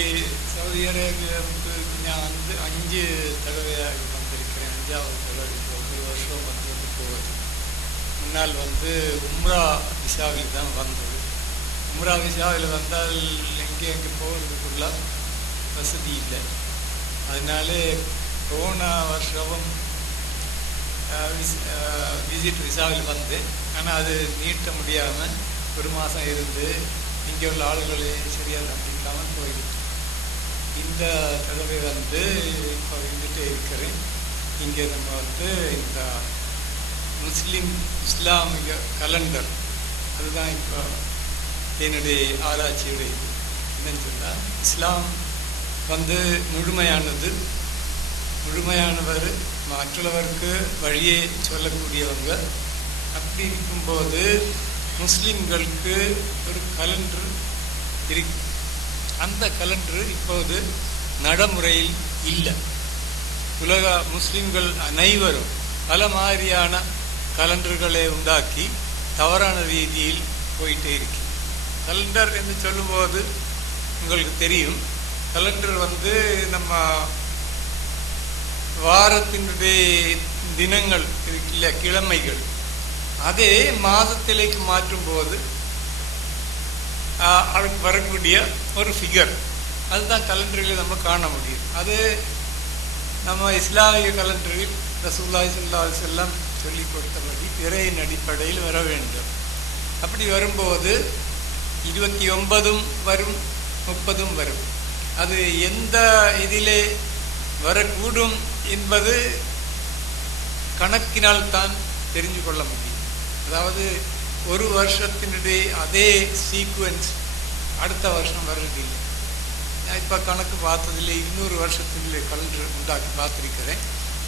இங்கே சவுதி அரேபியாவுக்கு நான் வந்து 5 தடவையாக வந்திருக்கிறேன். 5வது தடவை. ஒரு வருஷம் வந்து போகுது. முன்னால் வந்து உம்ரா விசாவில் தான் வந்தது. உம்ரா விசாவில் வந்தால் எங்கே போகிறதுக்குள்ள வசதி இல்லை. அதனாலே போன வருஷமும் விசிட் விசாவில் வந்தேன். ஆனால் அது நீட்ட முடியாமல் ஒரு மாதம் இருந்து இங்கே உள்ள ஆளுகளை சரியாக சந்திக்காமல் போயிடுச்சு. இந்த தடவை வந்து இப்போ இருந்துகிட்டே இருக்கிறேன். இங்கே நம்ம வந்து இந்த முஸ்லீம் இஸ்லாமிய கலண்டர் அதுதான் இப்போ என்னுடைய ஆராய்ச்சியுடைய இது. என்னன்னு சொன்னால், இஸ்லாம் வந்து முழுமையானவர், மற்றவருக்கு வழியே சொல்லக்கூடியவங்க. அப்படி இருக்கும்போது முஸ்லீம்களுக்கு ஒரு கலண்டர் இருக்கு. அந்த கலண்டர் இப்போது நடைமுறையில் இல்லை. உலக முஸ்லீம்கள் அனைவரும் பல மாதிரியான கலண்டர்களை உண்டாக்கி தவறான ரீதியில் போயிட்டே இருக்கு. கலண்டர் என்று சொல்லும்போது உங்களுக்கு தெரியும், கலண்டர் வந்து நம்ம வாரத்தினுடைய தினங்கள் இருக்குல்ல, கிழமைகள், அதே மாதத்திലേക്ക് மாற்றும்போது அதுக்கு வரக்கூடிய ஒரு ஃபிகர், அதுதான் கலண்டரில் நம்ம காண முடியும். அது நம்ம இஸ்லாமிய கலண்டரில் ரசூலுல்லாஹி ஸல்லல்லாஹு அலைஹி வஸல்லம் சொல்லி கொடுத்தபடி பிறையின் அடிப்படையில் வர வேண்டும். அப்படி வரும்போது 29 வரும், 30 வரும். அது எந்த இதிலே வரக்கூடும் என்பது கணக்கினால் தான் தெரிஞ்சு கொள்ள முடியும். அதாவது ஒரு வருஷத்தினுடைய அதே சீக்வன்ஸ் அடுத்த வருஷம் வர்றதில்லை. நான் இப்போ கணக்கு பார்த்ததில்லை. 200 வருஷத்தினுடைய கலண்டர் உண்டாக்கி பார்த்துருக்கிறேன்.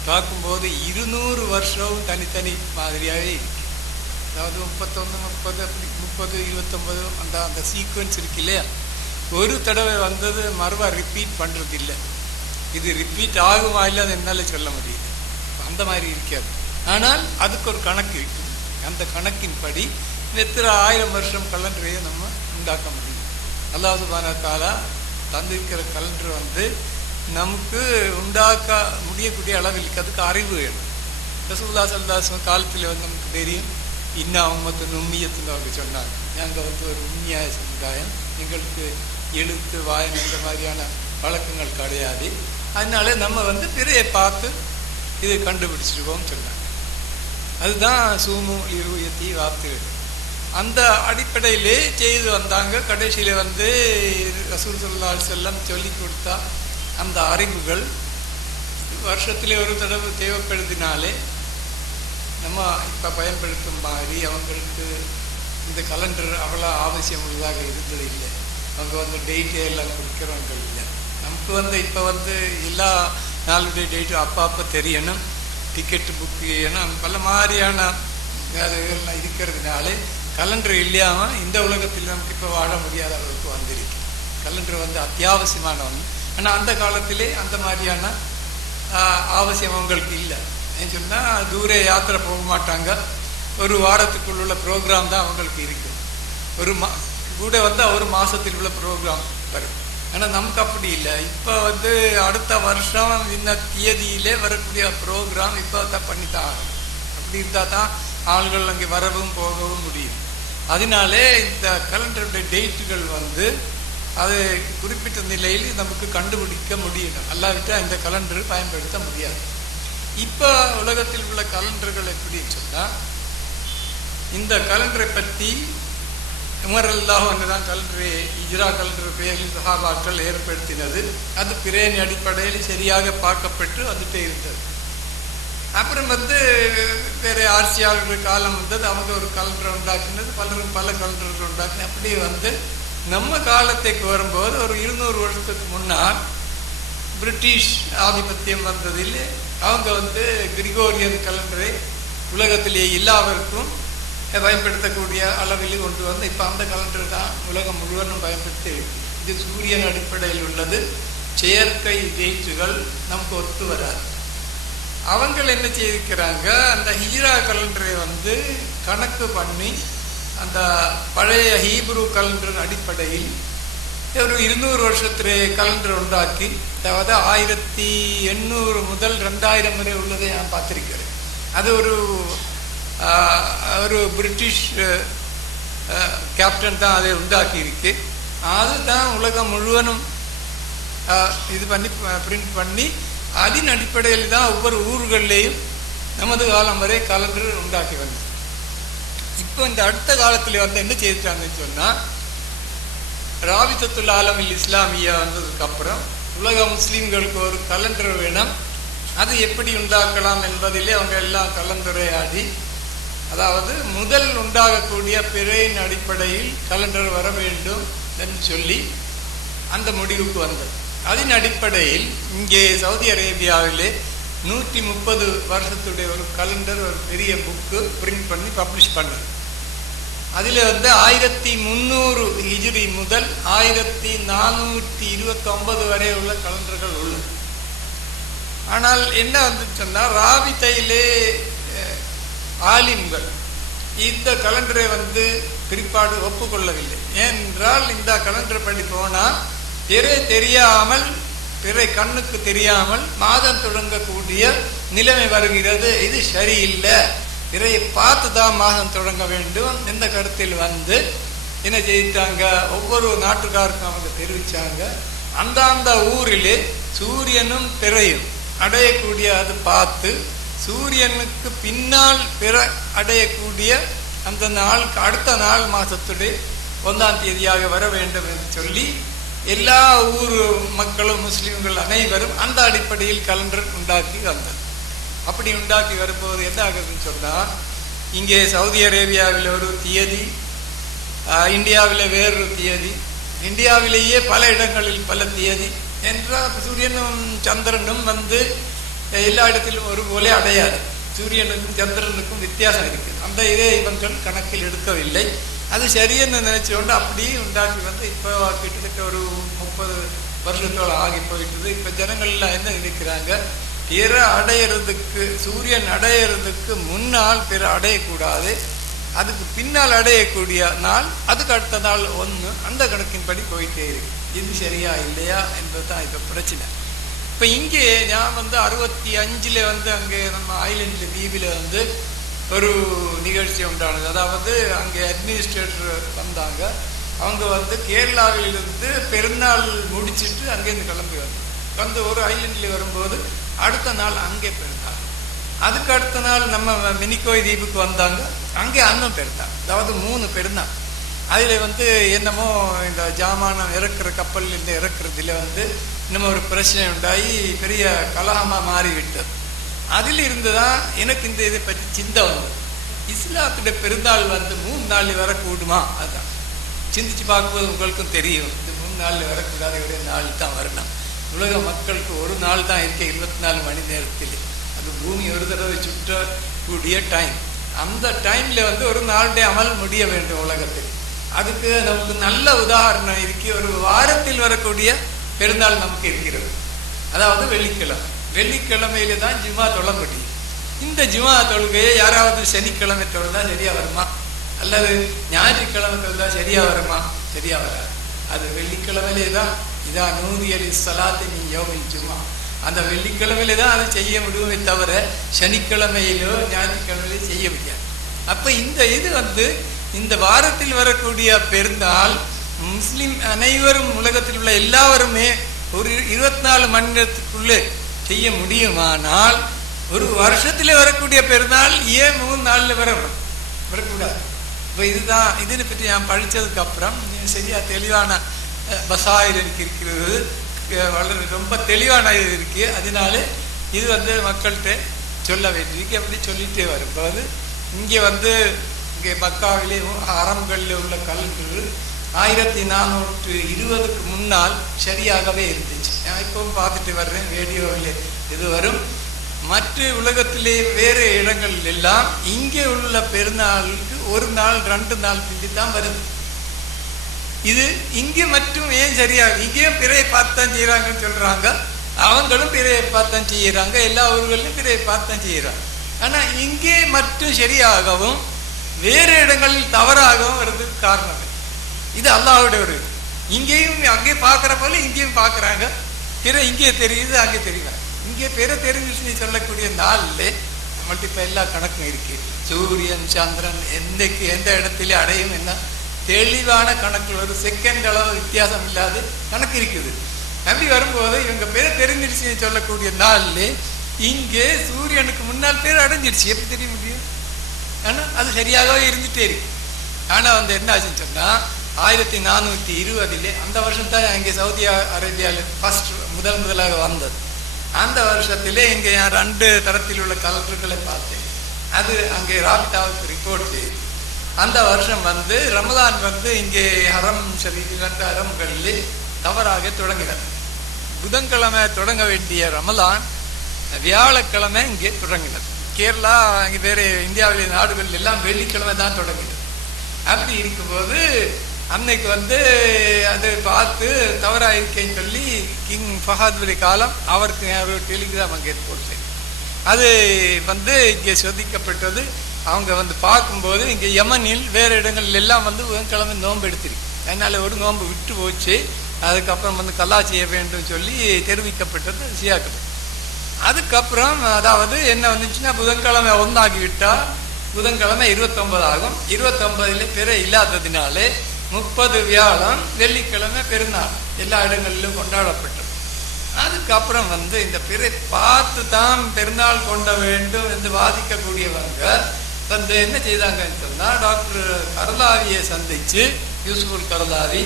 பார்க்கும்போது 200 வருஷமும் தனித்தனி மாதிரியாகவே இருக்கு. அதாவது 31, 30, அப்படி 30, 29 அந்த சீக்வன்ஸ் இருக்கு இல்லையா, ஒரு தடவை வந்தது மறுவா ரிப்பீட் பண்ணுறது இல்லை. இது ரிப்பீட் ஆகுமா இல்லை அது என்னால் சொல்ல முடியுது. அந்த மாதிரி இருக்காது. ஆனால் அதுக்கு ஒரு கணக்கு இருக்கு. அந்த கணக்கின்படி எத்தனை 1000 வருஷம் கலண்டரையை நம்ம உண்டாக்க முடியும். அல்லாஹ் சுப்ஹானஹு வ தஆலா தந்திருக்கிற கலண்டர் வந்து நமக்கு உண்டாக்க முடியக்கூடிய அளவில் அதுக்கு அறிவு வேணும். ரசூலுல்லாஹி ஸல்லல்லாஹு அலைஹி வஸல்லம் காலத்தில் வந்து நமக்கு தெரியும், இன்ன உம்மத்துன் உம்மியத்துன்னு அவங்க சொன்னாங்க. நாங்கள் வந்து ஒரு உண்மையாய சமுதாயம், எங்களுக்கு எழுத்து வாயன் இந்த மாதிரியான பழக்கங்கள் கிடையாது. அதனால நம்ம வந்து பிறையை பார்த்து இதை கண்டுபிடிச்சிருக்கோம்னு சொன்னாங்க. அதுதான் சூமு இருயத்தி வார்த்தை. அந்த அடிப்படையிலே செய்து வந்தாங்க. கடைசியில் வந்து ரசூல் ஸல்லல்லாஹு அலைஹி வஸல்லம் சொல்லி கொடுத்தா அந்த அறிவுகள் வருஷத்திலே ஒரு தடவை தேவைப்படுத்தினாலே நம்ம இப்போ பயன்படுத்தும் மாதிரி அவங்களுக்கு இந்த கலண்டர் அவ்வளோ அவசியம் உள்ளதாக இருந்தது இல்லை. அவங்க வந்து டேட்டே எல்லாம் கொடுக்குறவங்க இல்லை. நமக்கு வந்து இப்போ வந்து எல்லா நாளுடைய டேட்டும் அப்போ தெரியணும், டிக்கெட்டு புக் செய்யணும், பல மாதிரியான வேலைகள்லாம் இருக்கிறதுனாலே கலண்டர் இல்லாமல் இந்த உலகத்தில் நமக்கு இப்போ வாழ முடியாத அளவுக்கு வந்திருக்கு. கலண்டர் வந்து அத்தியாவசியமான ஒன்று. ஆனால் அந்த காலத்திலே அந்த மாதிரியான அவசியம் அவங்களுக்கு இல்லை. ஏன்னு சொன்னால் தூர யாத்திரை போக மாட்டாங்க. ஒரு வாரத்துக்குள்ள ப்ரோக்ராம் தான் அவங்களுக்கு இருக்கும். கூட வந்து ஒரு மாதத்தில் உள்ள ப்ரோக்ராம் வரும். ஆனால் நமக்கு அப்படி இல்லை. இப்போ வந்து அடுத்த வருஷம் இந்த தேதியிலே வரக்கூடிய ப்ரோக்ராம் இப்போ தான் பண்ணித்தான் ஆகும். அப்படி இருந்தால் தான் ஆள்கள் அங்கே வரவும் போகவும் முடியும். அதனாலே இந்த கலண்டருடைய டேட்டுகள் வந்து அது குறிப்பிட்ட நிலையில் நமக்கு கண்டுபிடிக்க முடியணும். அல்லாவிட்டால் இந்த கலண்டர் பயன்படுத்த முடியாது. இப்போ உலகத்தில் உள்ள கலண்டர்கள் எப்படின்னு சொன்னால், இந்த கலண்டரை பற்றி உமர் ரலியல்லாஹு அன்ஹு தான் கலண்டரை ஹிஜ்ரா கலண்டர் பெயரில் சஹாபாக்கள் ஏற்படுத்தினது. அது பிறையின் அடிப்படையில் சரியாக பார்க்கப்பட்டு வந்துட்டே இருந்தது. அப்புறம் வந்து வேறு ஆட்சியாளர்கள் காலம் வந்தது, அவங்க ஒரு கலண்டர் உண்டாக்குனது, பலரும் பல கலண்டர்கள் உண்டாக்குனது. அப்படியே வந்து நம்ம காலத்துக்கு வரும்போது ஒரு 200 வருஷத்துக்கு முன்னால் பிரிட்டிஷ் ஆதிபத்தியம் வந்ததில் அவங்க வந்து கிரிகோரியன் கலண்டரை உலகத்திலே எல்லாருக்கும் பயன்படுத்தக்கூடிய அளவில் கொண்டு வந்து இப்போ அந்த கலண்டர் தான் உலகம் முழுவதும் பயன்படுத்தி. இது சூரியன் அடிப்படையில் உள்ளது. செயற்கை டேட்டுகள் நமக்கு ஒத்து வராது. அவங்க என்ன செய்திருக்கிறாங்க, அந்த ஹிஜ்ரா கலண்டரை வந்து கணக்கு பண்ணி அந்த பழைய ஹீப்ரு கலண்டர் அடிப்படையில் ஒரு 200 வருஷத்திலே கலண்டர் உண்டாக்கி, அதாவது 1800 முதல் 2000 வரை உள்ளதை நான் பார்த்திருக்கிறேன். அது ஒரு பிரிட்டிஷ் கேப்டன் தான் அதை உண்டாக்கி இருக்கு. அதுதான் உலகம் முழுவதும் இது பண்ணி பிரிண்ட் பண்ணி அதன் அடிப்படையில் தான் ஒவ்வொரு ஊர்கள்லேயும் நமது காலம் வரை கலண்டர் உண்டாக்கி வந்தது. இப்போ இந்த அடுத்த காலத்தில் வந்து என்ன செய்திருக்காங்கன்னு சொன்னால், ராபித்தத்துல் ஆலமில் இஸ்லாமியா வந்ததுக்கு அப்புறம் உலக முஸ்லீம்களுக்கு ஒரு கலண்டர் வேணும், அது எப்படி உண்டாக்கலாம் என்பதிலே அவங்க எல்லாம் கலந்துரையாடி, அதாவது முதல் உண்டாகக்கூடிய பிறையின் அடிப்படையில் கலண்டர் வர வேண்டும் என்று சொல்லி அந்த முடிவுக்கு வந்தது. அதன் அடிப்படையில் இங்கே சவுதி அரேபியாவிலே 130 வருஷத்துடைய ஒரு கலண்டர், ஒரு பெரிய புக்கு பிரிண்ட் பண்ணி பப்ளிஷ் பண்ணது. அதில் வந்து 1300 ஹிஜ்ரி முதல் 1429 வரை உள்ள கலண்டர்கள் உள்ளது. ஆனால் என்ன வந்து சொன்னால், ராபித்தையிலே ஆலிம்கள் இந்த கலண்டரை வந்து பிற்பாடு ஒப்புக்கொள்ளவில்லை. ஏனென்றால் இந்த கலண்டர் படி போனால் பிறை தெரியாமல், பிறை கண்ணுக்கு தெரியாமல் மாதம் தொடங்கக்கூடிய நிலைமை வருகிறது. இது சரியில்லை, பிறையை பார்த்து தான் மாதம் தொடங்க வேண்டும். இந்த கருத்தில் வந்து என்ன செய்தாங்க, ஒவ்வொரு நாட்டுக்காருக்கும் அவங்க தெரிவித்தாங்க, அந்தந்த ஊரிலே சூரியனும் பிறையும் அடையக்கூடிய அது பார்த்து, சூரியனுக்கு பின்னால் பிற அடையக்கூடிய அந்த நாள் அடுத்த நாள் மாதத்துடைய 1ஆம் தேதியாக வர வேண்டும் என்று சொல்லி எல்லா ஊர் மக்களும் முஸ்லீம்கள் அனைவரும் அந்த அடிப்படையில் கலண்டர் உண்டாக்கி வந்தது. அப்படி உண்டாக்கி வரும்போது என்ன ஆகுதுன்னு சொன்னால், இங்கே சவுதி அரேபியாவில் ஒரு தியதி, இந்தியாவில் வேறொரு தியதி, இந்தியாவிலேயே பல இடங்களில் பல தியதி என்றால் சூரியனும் சந்திரனும் வந்து எல்லா இடத்திலும் ஒரு போல அடையாது. சூரியனுக்கும் சந்திரனுக்கும் வித்தியாசம் இருக்குது. அந்த இதே இவங்கள் கணக்கில் எடுக்கவில்லை. அது சரியென்னு நினைச்சோண்டு அப்படியே உண்டாக்கி வந்து இப்போ கிட்டத்தட்ட ஒரு 30 வருஷத்தோடு ஆகி போயிட்டது. இப்போ ஜனங்கள்லாம் என்ன நினைக்கிறாங்க, பிற அடையிறதுக்கு, சூரியன் அடையிறதுக்கு முன்னால் பிற அடையக்கூடாது, அதுக்கு பின்னால் அடையக்கூடிய நாள், அதுக்கு அடுத்த நாள் 1, அந்த கணக்கின்படி போயிட்டே இருக்கு. இது சரியா இல்லையா என்பது தான் இப்போ பிரச்சனை. இப்போ இங்கே நான் வந்து 65 வந்து அங்கே நம்ம ஐலண்டில் தீவில் வந்து ஒரு நிகழ்ச்சி உண்டானது. அதாவது அங்கே அட்மினிஸ்ட்ரேட்டர் வந்தாங்க. அவங்க வந்து கேரளாவிலிருந்து பெருநாள் முடிச்சுட்டு அங்கேருந்து கிளம்பி வந்து ஒரு ஐலண்டில் வரும்போது அடுத்த நாள் அங்கே பெருநாள், அதுக்கு அடுத்த நாள் நம்ம மினிக்கோய் தீவுக்கு வந்தாங்க, அங்கே அன்னும் பெருநாள். அதாவது 3 பெருநாள். அதில் வந்து என்னமோ இந்த ஜாமானம் இறக்குற கப்பல் இந்த இறக்குறதுல வந்து இன்னமும் ஒரு பிரச்சனை உண்டாகி பெரிய கலகமாக மாறிவிட்டது. அதில் இருந்து தான் எனக்கு இந்த இதை பற்றி சிந்தை வந்தது. இஸ்லாத்துடைய பெருநாள் வந்து 3 நாளில் வரக்கூடுமா? அதுதான் சிந்திச்சு பார்க்கும்போது உங்களுக்கும் தெரியும், இந்த 3 நாளில் வரக்கூடாது, ஒரே நாள் தான் வரணும். உலக மக்களுக்கு ஒரு நாள் தான் இருக்க 24 மணி நேரத்தில். அது பூமி ஒரு தடவை சுற்றக்கூடிய டைம். அந்த டைமில் வந்து ஒரு நாளுடைய அமல் முடிய வேண்டும் உலகத்தில். அதுக்கு நமக்கு நல்ல உதாரணம் இருக்கு. ஒரு வாரத்தில் வரக்கூடிய பெருநாள் நமக்கு இருக்கிறது, அதாவது வெள்ளிக்கிழமை. வெள்ளிக்கிழமையில தான் ஜுமா தொழ முடியும். இந்த ஜுமா தொழுகையை யாராவது சனிக்கிழமை தொழுதா சரியா வருமா, அல்லது ஞாயிற்றுக்கிழமை தொழுதா சரியா வருமா? சரியா வராது. அது வெள்ளிக்கிழமையிலே தான் இதா நூதியலி சலாத்து நீ யோமில் ஜுமா, அந்த வெள்ளிக்கிழமையில தான் அதை செய்ய முடியுமே தவிர சனிக்கிழமையிலோ ஞாயிற்றுக்கிழமையிலோ செய்ய முடியாது. அப்ப இந்த இது வந்து இந்த வாரத்தில் வரக்கூடிய பெருநாள் முஸ்லிம் அனைவரும், உலகத்தில் உள்ள எல்லாருமே ஒரு 24 மணி நேரத்துக்குள்ளே செய்ய முடியுமானால், ஒரு வருஷத்தில் வரக்கூடிய பெருநாள் ஏன் 3 நாளில் வரக்கூடாது? இப்போ இதுதான் இதனை பற்றி நான் படித்ததுக்கு அப்புறம் சரியா தெளிவான பசாயில் எனக்கு இருக்கிறது, ரொம்ப தெளிவான இது இருக்கு. அதனால இது வந்து மக்கள்கிட்ட சொல்ல வேண்டியிருக்கு. அப்படி சொல்லிட்டே வரும்போது இங்கே வந்து இங்கே மக்காவிலே அறம்களில் உள்ள கல்கள் 1420க்கு முன்னால் சரியாகவே இருந்துச்சு. நான் இப்பவும் பார்த்துட்டு வர்றேன், ரேடியோவில் இது வரும். மற்ற உலகத்திலே வேறு இடங்கள் எல்லாம் இங்கே உள்ள பெருநாளுக்கு 1 நாள் 2 நாள் பிந்தி தான் வருது. இது இங்கே மட்டும் ஏன் சரியாக, இங்கேயும் பிறையை பார்த்தான் செய்யறாங்கன்னு சொல்றாங்க, அவங்களும் பிறையை பார்த்தான் செய்யறாங்க, எல்லா ஊர்களிலும் பிறையை பார்த்தான் செய்யறாங்க. ஆனா இங்கே மட்டும் சரியாகவும் வேறு இடங்களில் தவறாகவும் வருதுக்கு காரணம் இது அல்லாஹ்வுடைய ஒரு. இங்கேயும் அங்கே பார்க்குற போல இங்கேயும் பார்க்குறாங்க. பிற இங்கே தெரியுது, அங்கே தெரியுது. இங்கே பிற தெரிஞ்சிச்சு சொல்லக்கூடிய நாளில் நம்மள்ட்ட இப்போ எல்லா கணக்கும் இருக்கு. சூரியன் சந்திரன் எந்தக்கு எந்த இடத்துல அடையும் என்ன தெளிவான கணக்கு, ஒரு செகண்ட் அளவு வித்தியாசம் இல்லாத கணக்கு இருக்குது. அப்படி வரும்போது இவங்க பேரை தெரிஞ்சிருச்சு சொல்லக்கூடிய நாளில் இங்கே சூரியனுக்கு முன்னால் பேர் அடைஞ்சிருச்சு. எப்படி தெரிய முடியும்? ஆனால் அது சரியாகவே இருந்துகிட்டே இருக்கு. ஆனால் வந்து என்ன ஆச்சுன்னு சொன்னால் 1420 அந்த வருஷம் தான் இங்கே சவுதி அரேபியாவில் ஃபர்ஸ்ட் முதலாக வந்தது. அந்த வருஷத்திலே இங்கே நான் 2 தரத்தில் உள்ள கலண்டர்களை பார்த்தேன். அது அங்கே ராபிதாவுக்கு ரிப்போர்ட் செய்து அந்த வருஷம் வந்து ரமதான் வந்து இங்கே ஹரம் ஷரீஃப் 2 ஹரம்களில் தவறாக தொடங்கினது. புதன்கிழமை தொடங்க வேண்டிய ரமலான் வியாழக்கிழமை இங்கே தொடங்கினது. கேரளா அங்கே வேறு இந்தியாவில் நாடுகள் எல்லாம் வெள்ளிக்கிழமை தான் தொடங்கினது. அப்படி இருக்கும்போது அன்னைக்கு வந்து அதை பார்த்து தவறாக இருக்கேன்னு சொல்லி கிங் ஃபஹத் அலி காலம் அவருக்கு ஒரு டெலிகிராம் அங்கே போட்டு அது வந்து இங்கே சோதிக்கப்பட்டது. அவங்க வந்து பார்க்கும்போது இங்கே யமனில் வேறு இடங்கள் எல்லாம் வந்து புதன்கிழமை நோன்பு எடுத்திருக்கு. அதனால் ஒரு நோன்பு விட்டு போச்சு. அதுக்கப்புறம் வந்து கல்லா செய்ய வேண்டும் சொல்லி தெரிவிக்கப்பட்டது சியாக்கள். அதுக்கப்புறம் அதாவது என்ன வந்துச்சுன்னா புதன்கிழமை 1 ஆகிவிட்டால் புதன்கிழமை 29 ஆகும். 29 பிறை இல்லாததினாலே 30 வியாழம் வெள்ளிக்கிழமை பெருநாள் எல்லா இடங்களிலும் கொண்டாடப்பட்டது. அதுக்கப்புறம் வந்து இந்த பிறை பார்த்து தான் பெருநாள் கொண்ட வேண்டும் என்று வாதிக்கக்கூடியவங்க வந்து என்ன செய்தாங்கன்னு சொன்னால் டாக்டர் கரதாவியை சந்தித்து யூசுஃபுல் கரதாவி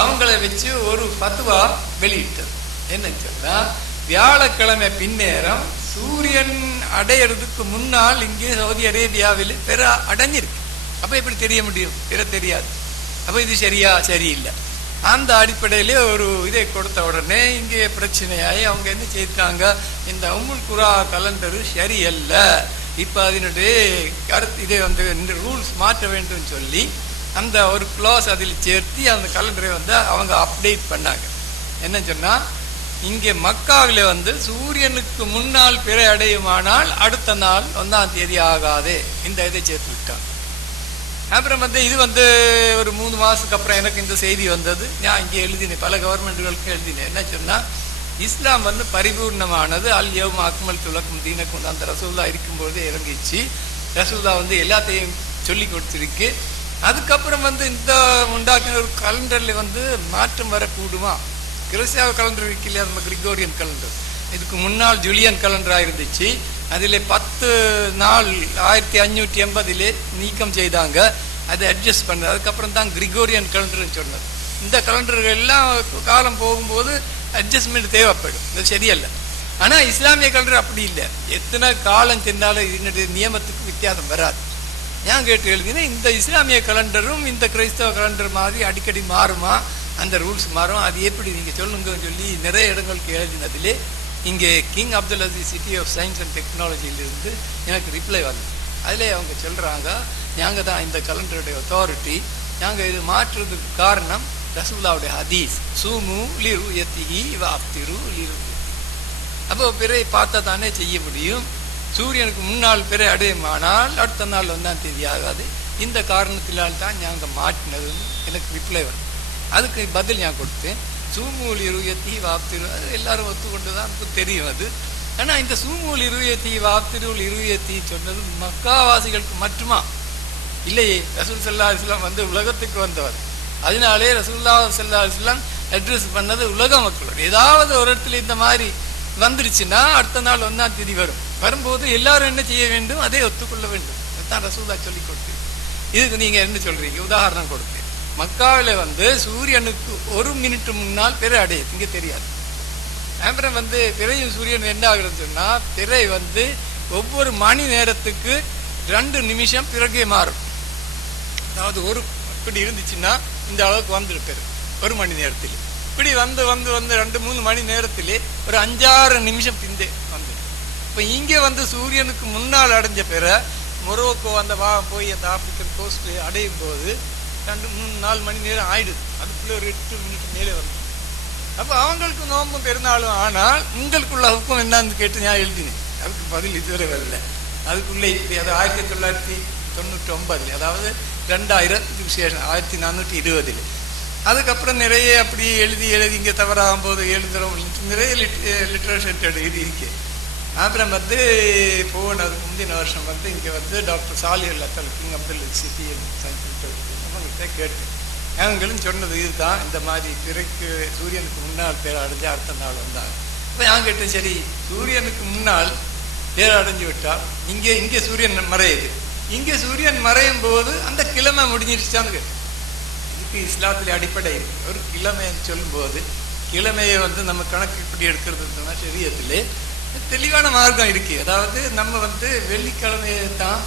அவங்கள வச்சு ஒரு ஃபத்வா வெளியிட்டது. என்னன்னு சொன்னால் வியாழக்கிழமை பின்னேரம் சூரியன் அடையிறதுக்கு முன்னால் இங்கே சவுதி அரேபியாவில் பிற அடைஞ்சிருக்கு. அப்போ எப்படி தெரிய முடியும்? பிற தெரியாது. அப்போ இது சரியில்லை. அந்த அடிப்படையிலே ஒரு இதை கொடுத்த உடனே இங்கே பிரச்சனையாகி அவங்க என்ன செய்தாங்க, இந்த உம்முல் குரா கலண்டரு சரியல்ல, இப்போ அதனுடைய கருத்து இதை வந்து இந்த ரூல்ஸ் மாற்ற வேண்டும் சொல்லி அந்த ஒரு க்ளாஸ் அதில் சேர்த்து அந்த கலண்டரை வந்து அவங்க அப்டேட் பண்ணாங்க. என்ன சொன்னால் இங்கே மக்காவில் வந்து சூரியனுக்கு முன்னால் பிறை அடையுமானால் அடுத்த நாள் 1ஆம் தேதி ஆகாது. இந்த இதை சேர்த்து விட்டாங்க. அப்புறம் வந்து இது வந்து ஒரு 3 மாதத்துக்கு அப்புறம் எனக்கு இந்த செய்தி வந்தது. நான் இங்கே எழுதினேன், பல கவர்மெண்ட்டுகளுக்கு எழுதினேன். என்ன சொன்னால் இஸ்லாம் வந்து பரிபூர்ணமானது. அல் யௌம அக்மல்து லக்கும் தீனக்கும் அந்த ரசூல்லா இருக்கும்போதே இறங்கிச்சு. ரசூல்லா வந்து எல்லாத்தையும் சொல்லி கொடுத்துருக்கு. அதுக்கப்புறம் வந்து இந்த உண்டாக்கின ஒரு கலண்டரில் வந்து மாற்றம் வரக்கூடுமா? கிறிஸ்தவ கலண்டர் இருக்கலையா, நம்ம கிரிகோரியன் கலண்டர். இதுக்கு முன்னால் ஜூலியன் கலண்டராக இருந்துச்சு. அதில் 10 நாள் 1580 நீக்கம் செய்தாங்க. அதை அட்ஜஸ்ட் பண்ணது. அதுக்கப்புறம் தான் கிரிகோரியன் கலண்டர்னு சொன்னது. இந்த கலண்டர்கள் எல்லாம் காலம் போகும்போது அட்ஜஸ்ட்மெண்ட் தேவைப்படும். இது சரியல்ல. ஆனால் இஸ்லாமிய கலண்டர் அப்படி இல்லை. எத்தனை காலம் சென்றாலும் இதனுடைய நியமத்துக்கு வித்தியாசம் வராது. நான் கேட்டு எழுதினேன், இந்த இஸ்லாமிய கலண்டரும் இந்த கிறிஸ்தவ கலண்டர் மாதிரி அடிக்கடி மாறுமா? அந்த ரூல்ஸ் மாறும், அது எப்படி நீங்கள் சொல்லுங்கன்னு சொல்லி நிறைய இடங்களுக்கு எழுதினதிலே இங்கே king Abdul Aziz city of science and டெக்னாலஜியிலிருந்து எனக்கு ரிப்ளை வருது. அதிலே அவங்க சொல்கிறாங்க, நாங்கள் தான் இந்த கலண்டருடைய அத்தாரிட்டி, நாங்கள் இது மாற்றுறதுக்கு காரணம் ரசூலுல்லாஹ்வுடைய ஹதீஸ், சூமு லிருயத்திஹி வஅஃப்திரு லிருயத்திஹி. அப்போ பிறை பார்த்தா தானே செய்ய முடியும். சூரியனுக்கு முன்னால் பிறை அடையுமானால் அடுத்த நாள் 1ஆம் தேதி ஆகாது. இந்த காரணத்தினால் தான் நாங்கள் மாற்றினதுன்னு எனக்கு ரிப்ளை வரும். அதுக்கு பதில் நான் கொடுத்தேன், சூமூல் இருயத்தி வாப்திரு, அது எல்லாரும் ஒத்துக்கொண்டு தான் தெரியும் அது. ஆனால் இந்த சூமூல் இருயத்தி வாப்திருள் இருயத்தி சொன்னது மக்காவாசிகளுக்கு மட்டுமா? இல்லையே, ரசூல் ஸல்லல்லாஹு அலைஹி வஸல்லம் வந்து உலகத்துக்கு வந்தவர். அதனாலே ரசூலுல்லாஹி ஸல்லல்லாஹு அலைஹி வஸல்லம் அட்ரஸ் பண்ணது உலக மக்கள். ஏதாவது ஒரு இடத்துல இந்த மாதிரி வந்துருச்சுன்னா அடுத்த நாள் 1ஆம் தேதி வரும்போது எல்லாரும் என்ன செய்ய வேண்டும்? அதை ஒத்துக்கொள்ள வேண்டும். அதுதான் ரசூலுல்லாஹ் சொல்லி கொடுத்து. இதுக்கு நீங்கள் என்ன சொல்றீங்க? உதாரணம் கொடுத்தேன். மக்காவில் வந்து சூரியனுக்கு 1 மினிட் முன்னால் பிறை அடையுது, இங்கே தெரியாது. அப்புறம் வந்து பிறையும் சூரியன் என்ன ஆகுதுன்னு சொன்னால் பிறை வந்து ஒவ்வொரு மணி நேரத்துக்கு 2 நிமிஷம் பிறகே மாறும். அதாவது ஒரு இப்படி இருந்துச்சுன்னா இந்த அளவுக்கு வந்துருப்பாரு 1 மணி நேரத்தில். இப்படி வந்து 2-3 மணி நேரத்திலே ஒரு 5-6 நிமிஷம் பிந்தே வந்து. இப்போ இங்கே வந்து சூரியனுக்கு முன்னால் அடைஞ்ச பிற மொரோக்கோ அந்த போய் அந்த ஆப்பிரிக்கன் கோஸ்ட் அடையும் போது 2-3-4 மணி நேரம் ஆயிடுது. அதுக்குள்ளே ஒரு 8 மினிட் மேலே வந்து. அப்போ அவங்களுக்கு நோம்பும் பெருநாளும். ஆனால் உங்களுக்குள்ள ஹுக்கம் என்னன்னு கேட்டு நான் எழுதினேன். அதுக்கு பதில் இதுவரை வரல. அதுக்குள்ளே இப்படி அது 1999, அதாவது 2000 விசேஷம் 1420 அதுக்கப்புறம் நிறைய அப்படி எழுதி இங்கே தவறாகும் போது எழுதுறோம், நிறைய லிட்ரேச்சர் எழுதியிருக்கு. அப்புறம் வந்து போனது முந்தின வருஷம் வந்து இங்கே வந்து டாக்டர் சாலிஹ் அத்தல் கிங் அப்துல் சிட்டி அவங்ககிட்ட கேட்டு அவங்களும் சொன்னது இதுதான், இந்த மாதிரி பிறைக்கு சூரியனுக்கு முன்னால் பேர் அடைஞ்சு அடுத்த நாள் வந்தாங்க. இப்போ நான் கேட்டேன், சரி சூரியனுக்கு முன்னால் பேர் அடைஞ்சு விட்டால் இங்கே சூரியன் மறையுது, இங்கே சூரியன் மறையும் போது அந்த கிழமை முடிஞ்சிருச்சான்னு கேட்டேன். இதுக்கு இஸ்லாத்தில் அடிப்படை இருக்கு. ஒரு கிழமைன்னு சொல்லும்போது கிழமையை வந்து நம்ம கணக்கு இப்படி எடுக்கிறதுனா சரியத்திலே தெளிவான மார்க்கம் இருக்கு. அதாவது நம்ம வந்து வெள்ளிக்கிழமையை தான்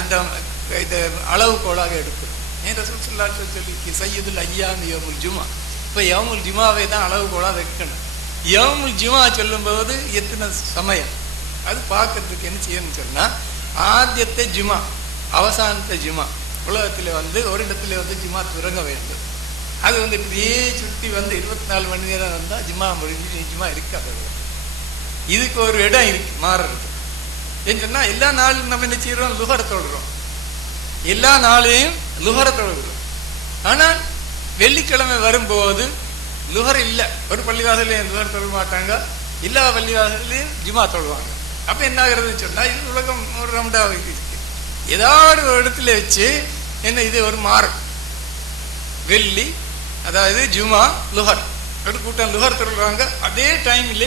இந்த அளவுகோலாக எடுக்கணும். ஏன் ரசூல் ஸல்லல்லாஹு அலைஹி வஸல்லம் சொல்லி சையதுல் ஐயாம் யௌமுல் ஜுமா, இப்போ யௌமுல் ஜுமாவை தான் அளவுகோலாக வைக்கணும். யௌமுல் ஜுமா சொல்லும்போது எத்தனை சமயம் அது பார்க்கறதுக்கு என்ன செய்யணும்னு சொன்னால், ஆத்தியத்தை ஜுமா அவசானத்தை ஜுமா, உலகத்தில் வந்து ஒரு இடத்துல வந்து ஜுமா துறங்க வேண்டும். அது வந்து இப்படியே சுற்றி வந்து 24 மணி நேரம் வந்தால் ஜுமா முடிஞ்சு ஜுமா இருக்காது. இதுக்கு ஒரு இடம் இருக்கு மாறுறது. ஏன்னு சொன்னால் எல்லா நாளும் நம்ம என்ன செய்யறோம், லுஹரை தொழுறோம், எல்லா நாளையும் லுஹரை தொழுகிறோம். ஆனால் வெள்ளிக்கிழமை வரும்போது லுஹர் இல்லை, ஒரு பள்ளிவாசலையும் லுஹர் தொழ மாட்டாங்க, எல்லா பள்ளிவாசலையும் ஜுமா தொழுவாங்க. அப்போ என்ன ஆகுறதுன்னு சொன்னால் இது உலகம் ஒரு ரவுண்டாக இருக்கு. ஏதாவது ஒரு இடத்துல வச்சு என்ன இது ஒரு மாறும். வெள்ளி அதாவது ஜுமா லுஹர், ஒரு கூட்டம் லுஹர் தொழுறாங்க, அதே டைம்ல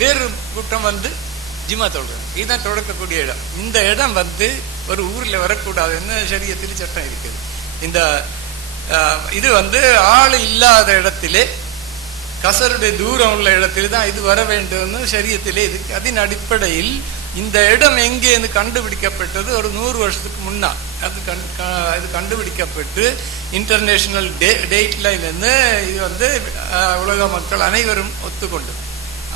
வேறு கூட்டம் வந்து ஜுமா தொழுறாங்க. இதுதான் தொடக்கக்கூடிய இடம். இந்த இடம் வந்து ஒரு ஊரில் வரக்கூடாதுன்னு ஷரியத்தில் சட்டம் இருக்குது. இந்த இது வந்து ஆள் இல்லாத இடத்திலே கசருடைய தூரம் உள்ள இடத்துல தான் இது வர வேண்டும்னு ஷரியத்திலே இருக்கு. அதன் அடிப்படையில் இந்த இடம் எங்கே கண்டுபிடிக்கப்பட்டது ஒரு 100 வருஷத்துக்கு முன்னால். அது கண்டுபிடிக்கப்பட்டு இன்டர்நேஷனல் டேட் லைன்லேருந்து இது வந்து உலக மக்கள் அனைவரும் ஒத்துக்கொண்டது.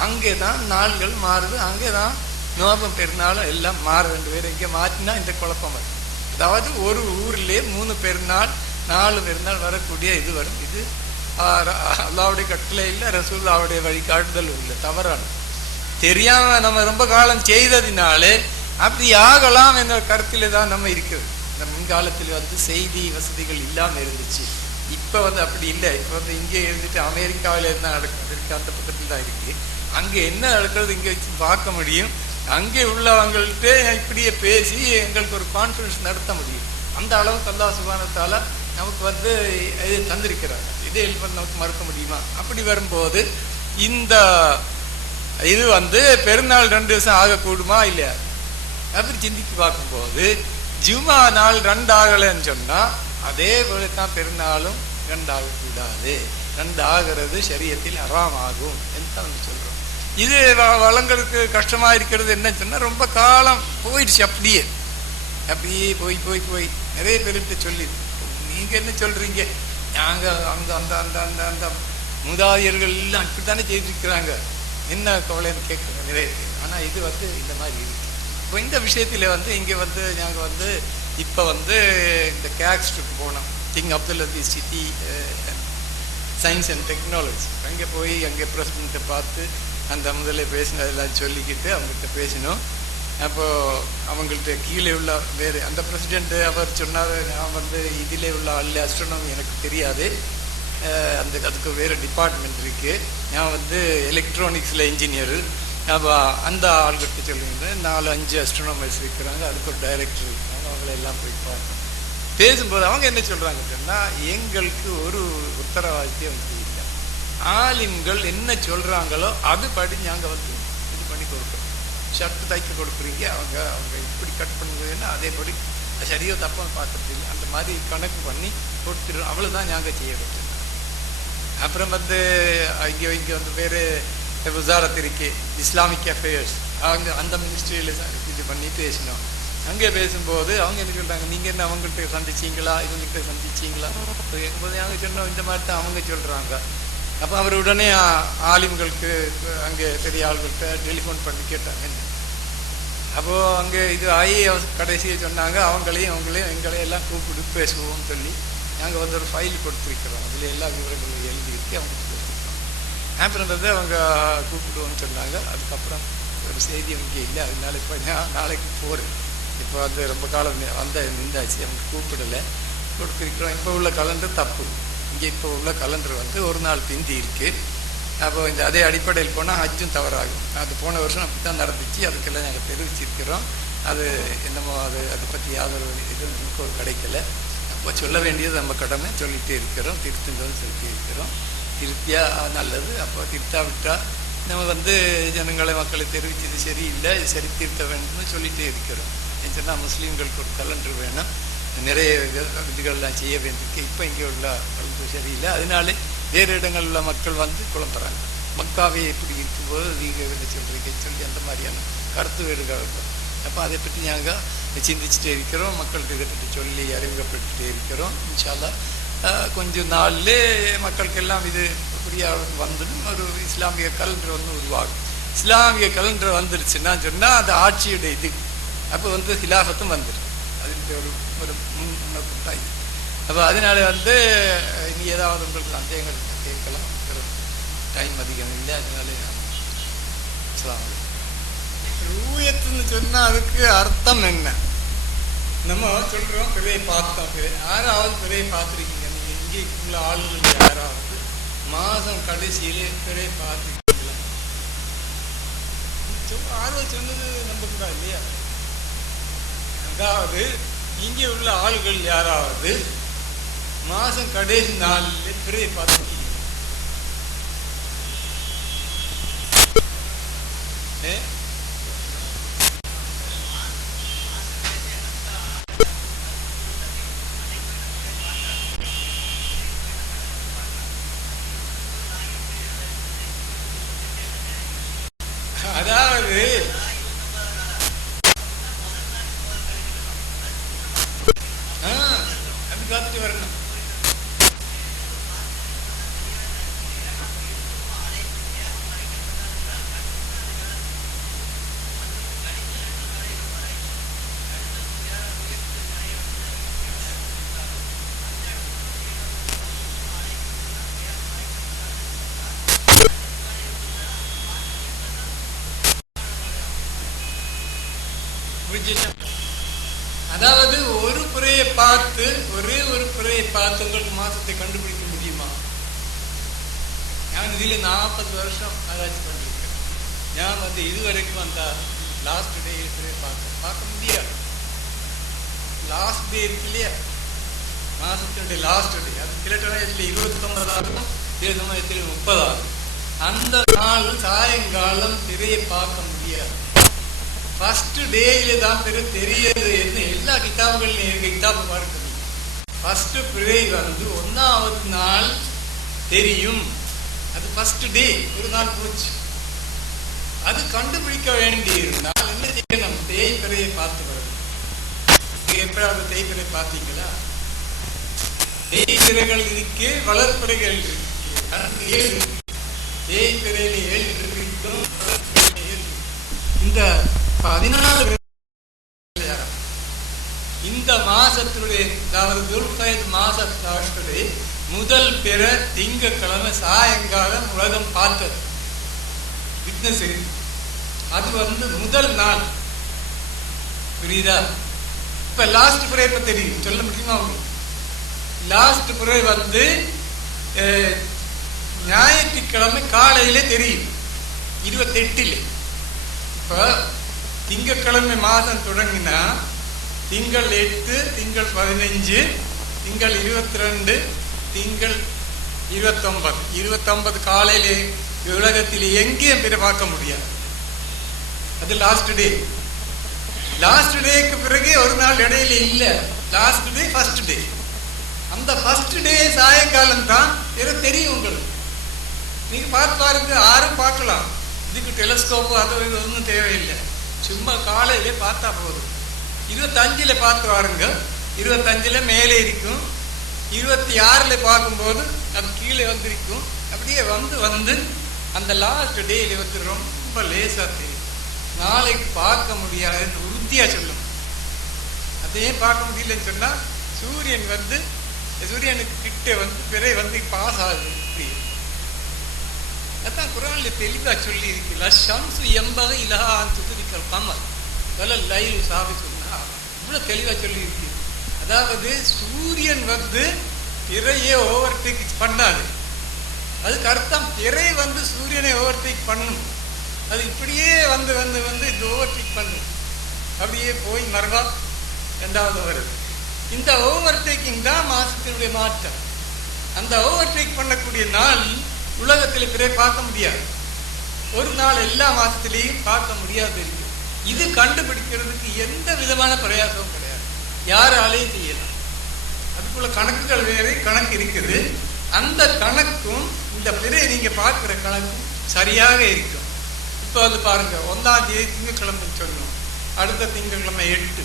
அங்கே தான் நாள்கள் மாறுது, அங்கே தான் நோபம் பெருநாளும் எல்லாம் மாற வேண்டும். வேறு இங்கே மாற்றினா இந்த குழப்பம் வரும். அதாவது ஒரு ஊர்லேயே 3 பெருநாள் 4 பெருநாள் வரக்கூடிய இது வரும். இது அல்லாவுடைய கட்டளை இல்லை, ரசூலுல்லாஹ்வுடைய வழிகாட்டுதல் இல்லை, தவறான தெரியாம நம்ம ரொம்ப காலம் செய்ததினாலே அப்படி ஆகலாம் என்ற கருத்திலே தான் நம்ம இருக்கிறது. இந்த முன்காலத்தில் வந்து செய்தி வசதிகள் இல்லாமல் இருந்துச்சு. இப்போ வந்து அப்படி இல்லை. இப்போ வந்து இங்கே இருந்துட்டு அமெரிக்காவில் என்ன நடக்குது இருக்கு, அந்த பக்கத்தில் தான் இருக்கு. அங்கே என்ன நடக்கிறது இங்கே வச்சு பார்க்க முடியும். அங்கே உள்ளவங்கள்ட்ட இப்படியே பேசி எங்களுக்கு ஒரு கான்ஃபரன்ஸ் நடத்த முடியும். அந்த அளவுக்கு அல்லாஹ் சுப்ஹானஹு வ தஆலா நமக்கு வந்து இது தந்திருக்கிறாங்க. இதே நமக்கு மறுக்க முடியுமா? அப்படி வரும்போது இந்த இது வந்து பெருநாள் 2 ദിവസം ஆகக்கூடுமா இல்லையா அப்படி சிந்திக்கு பார்க்கும்போது ஜுமா நாள் 2 ஆகலைன்னு சொன்னா அதே போல தான் பெருநாளும் 2 ஆகக்கூடாது. 2 ஆகிறது ஷரியத்தில் ஹராம் ஆகும் என்று தான் சொல்றோம். இது வளங்களுக்கு கஷ்டமா இருக்கிறது என்னன்னு சொன்னா ரொம்ப காலம் போயிடுச்சு. அப்படியே போய் நிறைய பேர்கிட்ட சொல்லி நீங்க என்ன சொல்றீங்க, நாங்க அந்த அந்த அந்த அந்த அந்த மூதாதையர்கள் எல்லாம் இப்படித்தானே செய்திருக்கிறாங்க, என்ன கவலைன்னு கேட்குறோம் நிறைய பேர். ஆனால் இது வந்து இந்த மாதிரி இருக்கு. இப்போ இந்த விஷயத்தில் வந்து இங்கே வந்து நாங்கள் வந்து இப்போ வந்து இந்த கேக்ஸ்டுக்கு போனோம், King Abdul Aziz City Science and Technology. அங்கே போய் அங்கே பிரசிடெண்ட்டை பார்த்து அந்த முதல்ல பேசினதெல்லாம் சொல்லிக்கிட்டு அவங்ககிட்ட பேசினோம். அப்போது அவங்கள்ட்ட கீழே உள்ள வேறு அந்த பிரசிடெண்ட்டு அவர் சொன்னார், நான் வந்து இதிலே உள்ள அல்ல அஸ்ட்ரோனமி எனக்கு தெரியாது, அதுக்கு வேறு டிபார்ட்மெண்ட் இருக்குது, நான் வந்து எலக்ட்ரானிக்ஸில் இன்ஜினியரு. அப்போ அந்த ஆள்கிட்ட சொல்லியிருந்தேன் 4-5 அஸ்ட்ரோனமர்ஸ் இருக்கிறாங்க, அதுக்கு ஒரு டைரக்டர் இருக்காங்க, அவங்களெல்லாம் போய் பார்த்தோம். பேசும்போது அவங்க என்ன சொல்கிறாங்க சொன்னால், எங்களுக்கு ஒரு உத்தரவாதியம் இல்லை, ஆலிம்கள் என்ன சொல்கிறாங்களோ அது படி நாங்கள் வந்து இது பண்ணி கொடுக்குறோம். ஷர்ட்டு தைக்க கொடுக்குறீங்க, அவங்க இப்படி கட் பண்ணுறதுன்னா அதேபடி சரியோ தப்பாக பார்க்கறது இல்லை, அந்த மாதிரி கணக்கு பண்ணி கொடுத்துடும், அவ்வளோதான் நாங்கள் செய்ய வேண்டியது. அப்புறம் வந்து இங்கே வந்து வேறு வசாரத் இருக்கு, இஸ்லாமிக் அஃபேர்ஸ், அந்த மினிஸ்ட்ரியில் இது பண்ணி பேசினோம். அங்கே பேசும்போது அவங்க என்ன சொல்கிறாங்க, நீங்கள் என்ன அவங்கள்ட்ட சந்திச்சிங்களா இவங்ககிட்ட சந்திச்சிங்களா கேட்கும்போது நாங்கள் சொன்னோம் இந்த மாதிரி தான் அவங்க சொல்கிறாங்க. அப்போ அவர் உடனே ஆலிம்களுக்கு அங்கே பெரிய ஆளுகள்கிட்ட டெலிஃபோன் பண்ணி கேட்டாங்க. அப்போது அங்கே இது ஆகி கடைசியை சொன்னாங்க, அவங்களையும் எங்களையும் எல்லாம் கூப்பிட்டு பேசுவோம்னு சொல்லி நாங்கள் வந்து ஒரு ஃபைல் கொடுத்துருக்கிறோம், அதில் எல்லா விவரங்களும் எழுதிட்டு அவங்களுக்கு கொடுத்துருக்கோம். அப்புறம் வந்து அவங்க கூப்பிடுவோம்னு சொன்னாங்க. அதுக்கப்புறம் ஒரு செய்தி இங்கே இல்லை, அதனால இப்போ நான் நாளைக்கு போகிறேன். இப்போ வந்து ரொம்ப காலம் நின்றாச்சு, அவங்க கூப்பிடலை, கொடுத்துருக்கிறோம். இப்போ உள்ள கலண்டர் தப்பு, இங்கே இப்போ உள்ள கலண்டர் வந்து ஒரு நாள் பிந்தி இருக்குது. அப்போ இந்த அதே அடிப்படையில் போனால் ஹஜ்ஜும் தவறாகும். அது போன வருஷம் அப்படி தான் நடந்துச்சு. அதுக்கெல்லாம் நாங்கள் தெரிவிச்சிருக்கிறோம். அது என்னமோ அதை பற்றி யாதொரு இதுவும் நமக்கு ஒரு கிடைக்கல. அப்போ சொல்ல வேண்டியது நம்ம கடமை, சொல்லிகிட்டே இருக்கிறோம். திருத்துங்கிறது சொல்லிட்டே இருக்கிறோம். திருத்தியா நல்லது. அப்போ திருத்தா விட்டால் நம்ம வந்து ஜனங்களை மக்களை தெரிவித்தது சரியில்லை, இது சரி திருத்த வேண்டும்னு சொல்லிகிட்டே இருக்கிறோம். ஏன்னு சொன்னால் முஸ்லீம்களுக்கு ஒரு கலண்டர் வேணும், நிறைய இதுகள்லாம் செய்ய வேண்டியிருக்கு. இப்போ இங்கே உள்ள கலண்டர் சரியில்லை, அதனாலே வேறு இடங்களில் உள்ள மக்கள் வந்து குழம்புறாங்க. மக்காவே எப்படி இருக்கும்போது நீங்கள் என்ன சொல்கிறீங்க சொல்லி அந்த மாதிரியான கருத்து வேறுகள் இருக்கும். அப்போ அதை பற்றி நாங்கள் சிந்திச்சுட்டே இருக்கிறோம். மக்களுக்கு இதை பற்றி சொல்லி அறிமுகப்படுத்திட்டே இருக்கிறோம். இன்ஷா அல்லாஹ் கொஞ்சம் நாள்லே மக்களுக்கெல்லாம் இது புரியாக வந்துடும். ஒரு இஸ்லாமிய கலண்டர் வந்து உருவாகும். இஸ்லாமிய கலண்டர் வந்துருச்சுன்னா சொன்னால் அது ஆட்சியுடைய இது. அப்போ வந்து ஹிலாஃபத்தும் வந்துடும். அதுக்கு ஒரு முன்னோக்கம் தான் இது. அப்போ அதனால வந்து இனி ஏதாவது உங்களுக்கு சந்தேகங்கள் கேட்கலாம். டைம் அதிகம் இல்லை, அதனால இஸ்லாம் ரூயத்துன்னு சொன்னால் அதுக்கு அர்த்தம் என்ன? நம்ம சொல்கிறோம் பிறையை பார்த்தோம். யாராவது பிறையை பார்த்துருக்கீங்க? நீங்கள் இங்கே உள்ள ஆளுநர் யாராவது மாதம் கடைசியிலே பிறையை பார்த்துருக்கீங்களா? ஆர்வம் சொன்னது நம்பக்கூடா இல்லையா? அதாவது இங்கே உள்ள ஆளுகள் யாராவது மாதம் கடைசி நாளில் பிறையை பார்த்துருக்கீங்க? அதாவது அப்படி பார்த்துட்டு வரணும். அதாவது ஒரு பிறையை பார்த்து ஒரே ஒரு பிறையை பார்த்து உங்களுக்கு மாசத்தை கண்டுபிடிக்க முடியுமா? நான் இதில் 40 வருஷம் ஆராய்ச்சி பண்ணிருக்கேன். நான் வந்து இதுவரைக்கும் அந்த லாஸ்ட் டே பிறையை பார்க்க முடியாது. லாஸ்ட் டே இருக்கு இல்லையா, மாசத்தினுடைய லாஸ்ட் டே, அது சில சமயத்தில் 29 ஆகும், சில சமயத்தில் 30 ஆகும். அந்த நாள் சாயங்காலம் பிறையை பார்க்க முடியாது. ஃபர்ஸ்ட் டேயில தான் பிறை தெரியுது. என்ன எல்லா கிதாபுகள்லையும் இருக்க கிதாபு பார்க்க ஃபர்ஸ்ட் பிறை வந்து 1வது நாள் தெரியும். அது ஃபர்ஸ்ட் டே, ஒரு நாள் போச்சு. அது கண்டுபிடிக்க வேண்டி இருந்தால் என்ன செய்யணும்? தேய்பிறையை பார்த்து வரணும். எப்படாவது தேய்பிறை பார்த்தீங்களா? தேய்பிறைகள் இருக்கு, வளர்ப்பிறைகள் இருக்கு. 7 தேய்பிறையில 7 இருக்கும், வளர்ப்பிறையில 7. இந்த 14 இந்த மாசத்துடைய, அதாவது துல்கயத் மாசத்துடைய முதல் பிற திங்கக்கிழமை சாயங்காலம் உலகம் பார்த்தது. விட்னஸ் அது வந்து முதல் நாள். புரியுதா? இப்ப லாஸ்ட் பிறை இப்ப தெரியும், சொல்ல முடியுமா உங்களுக்கு? லாஸ்ட் பிறை வந்து ஞாயிற்றுக்கிழமை காலையில தெரியும், 28. இப்ப திங்கக்கிழமை மாதம் தொடங்கினா திங்கள் 8, திங்கள் 15, திங்கள் 22, திங்கள் 29 காலையிலே உலகத்தில் எங்கேயும் பிற பார்க்க முடியாது. அது லாஸ்ட் டே. லாஸ்ட் டேக்கு பிறகு ஒரு நாள் இடையில இல்ல. Last day first day. அந்த ஃபர்ஸ்ட் டே சாயங்காலம் தான் தெரியும் உங்களுக்கு. நீங்க பார்த்து பாருங்க, யாரும் பார்க்கலாம். இதுக்கு டெலஸ்கோப்பு அது ஒன்றும் தேவையில்லை. சும்மா காலையிலே பார்த்தா போதும். 25 பார்த்து பாருங்க, 25 மேலே இருக்கும். 26 பார்க்கும்போது அது கீழே வந்திருக்கும். அப்படியே வந்து அந்த லாஸ்ட் டேல வந்து ரொம்ப லேசா தெரியும். நாளைக்கு பார்க்க முடியாதுன்னு உறுதியா சொல்லும். அதையே பார்க்க முடியலன்னு சொன்னா சூரியன் வந்து சூரியனுக்கு கிட்ட வந்து பிறை வந்து பாஸ் ஆகுது. அதான் குர்ஆன்ல தெளிவா சொல்லி இருக்குல்ல, ஷம்சு யம்பகி லஹா அன் துத்ரிகல் கமர் வலல் லைலு சாபிகுன் நஹார். இவ்வளவு தெளிவா சொல்லி இருக்கு. அதாவது சூரியன் வந்து பிறையே ஓவர்டேக் பண்ணாது. அதுக்கு அர்த்தம் பிறை வந்து சூரியனை ஓவர்டேக் பண்ணும். அது இப்படியே வந்து வந்து வந்து இது ஓவர்டேக் பண்ணும், அப்படியே போய் மறுவா ரெண்டாவது வருது. இந்த ஓவர்டேக்கிங் தான் மாசத்தினுடைய மாற்றம். அந்த ஓவர்டேக் பண்ணக்கூடிய நாள் உலகத்தில் பிறை பார்க்க முடியாது. ஒரு நாள் எல்லா மாசத்திலையும் பார்க்க முடியாது இருக்கு. இது கண்டுபிடிக்கிறதுக்கு எந்த விதமான பிரயாசமும் கிடையாது, யாராலையும் செய்யலாம். அதுக்குள்ள கணக்குகள் வேறு கணக்கு இருக்குது. அந்த கணக்கும் இந்த பிறையை நீங்க பார்க்கிற கணக்கும் சரியாக இருக்கும். இப்போ வந்து பாருங்க, 1ஆம் தேதி திங்கட்கிழமை சொன்னோம், அடுத்த திங்கட்கிழமை 8.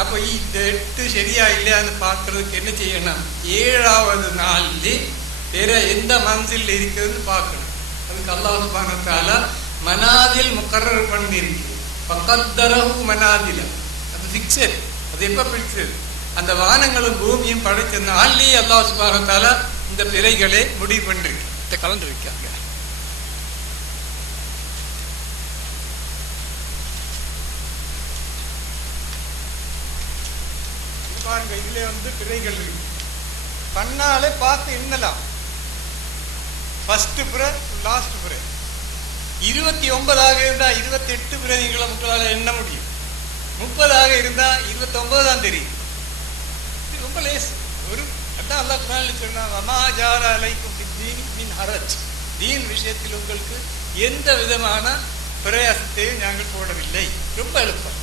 அப்போ இந்த 8 சரியா இல்லையான்னு பார்க்கறதுக்கு என்ன செய்யணும்? 7ஆவது நாள்ல பிற எந்த மனசில் இருக்குதுன்னு பார்க்கணும். அதுக்கு அல்லாஹ் சுப்ஹானஹு வ தஆலா மனாதில் முகர்ரர் பண்ணிருக்கு. பக்கத்தரஹு மனாதில, அது ஃபிக்ஸட். அது எப்ப ஃபிக்ஸட்? அந்த வானங்களும் பூமியும் படைத்த நாள்லயே அல்லாஹ் சுப்ஹானஹு வ தஆலா இந்த பிறைகளை முடிவு பண்ணிருக்கு, இதை கலந்து இருக்காங்க. பாருங்க, இதுல வந்து பிறைகள் இருக்கு. கண்ணாலே பார்த்து எண்ணலாம். ஃபர்ஸ்ட் பிறை, லாஸ்ட் பிறை. 29ஆக இருந்தா 28 பிறைகளை மக்களால் எண்ண முடியும். 30ஆக இருந்தா 29 தான் தெரியும். இது ரொம்ப லேஸ். ஒரு அதான் அல்லாஹ் குர்ஆன்ல சொன்னா, வமா ஜால அலைக்கும் ஃபித்தீன் மின் ஹரஜ், தீன் விஷயத்தில் உங்களுக்கு எந்த விதமான பிரயாசத்தையும் நாங்கள் போடவில்லை. ரொம்ப எளுப்பம்.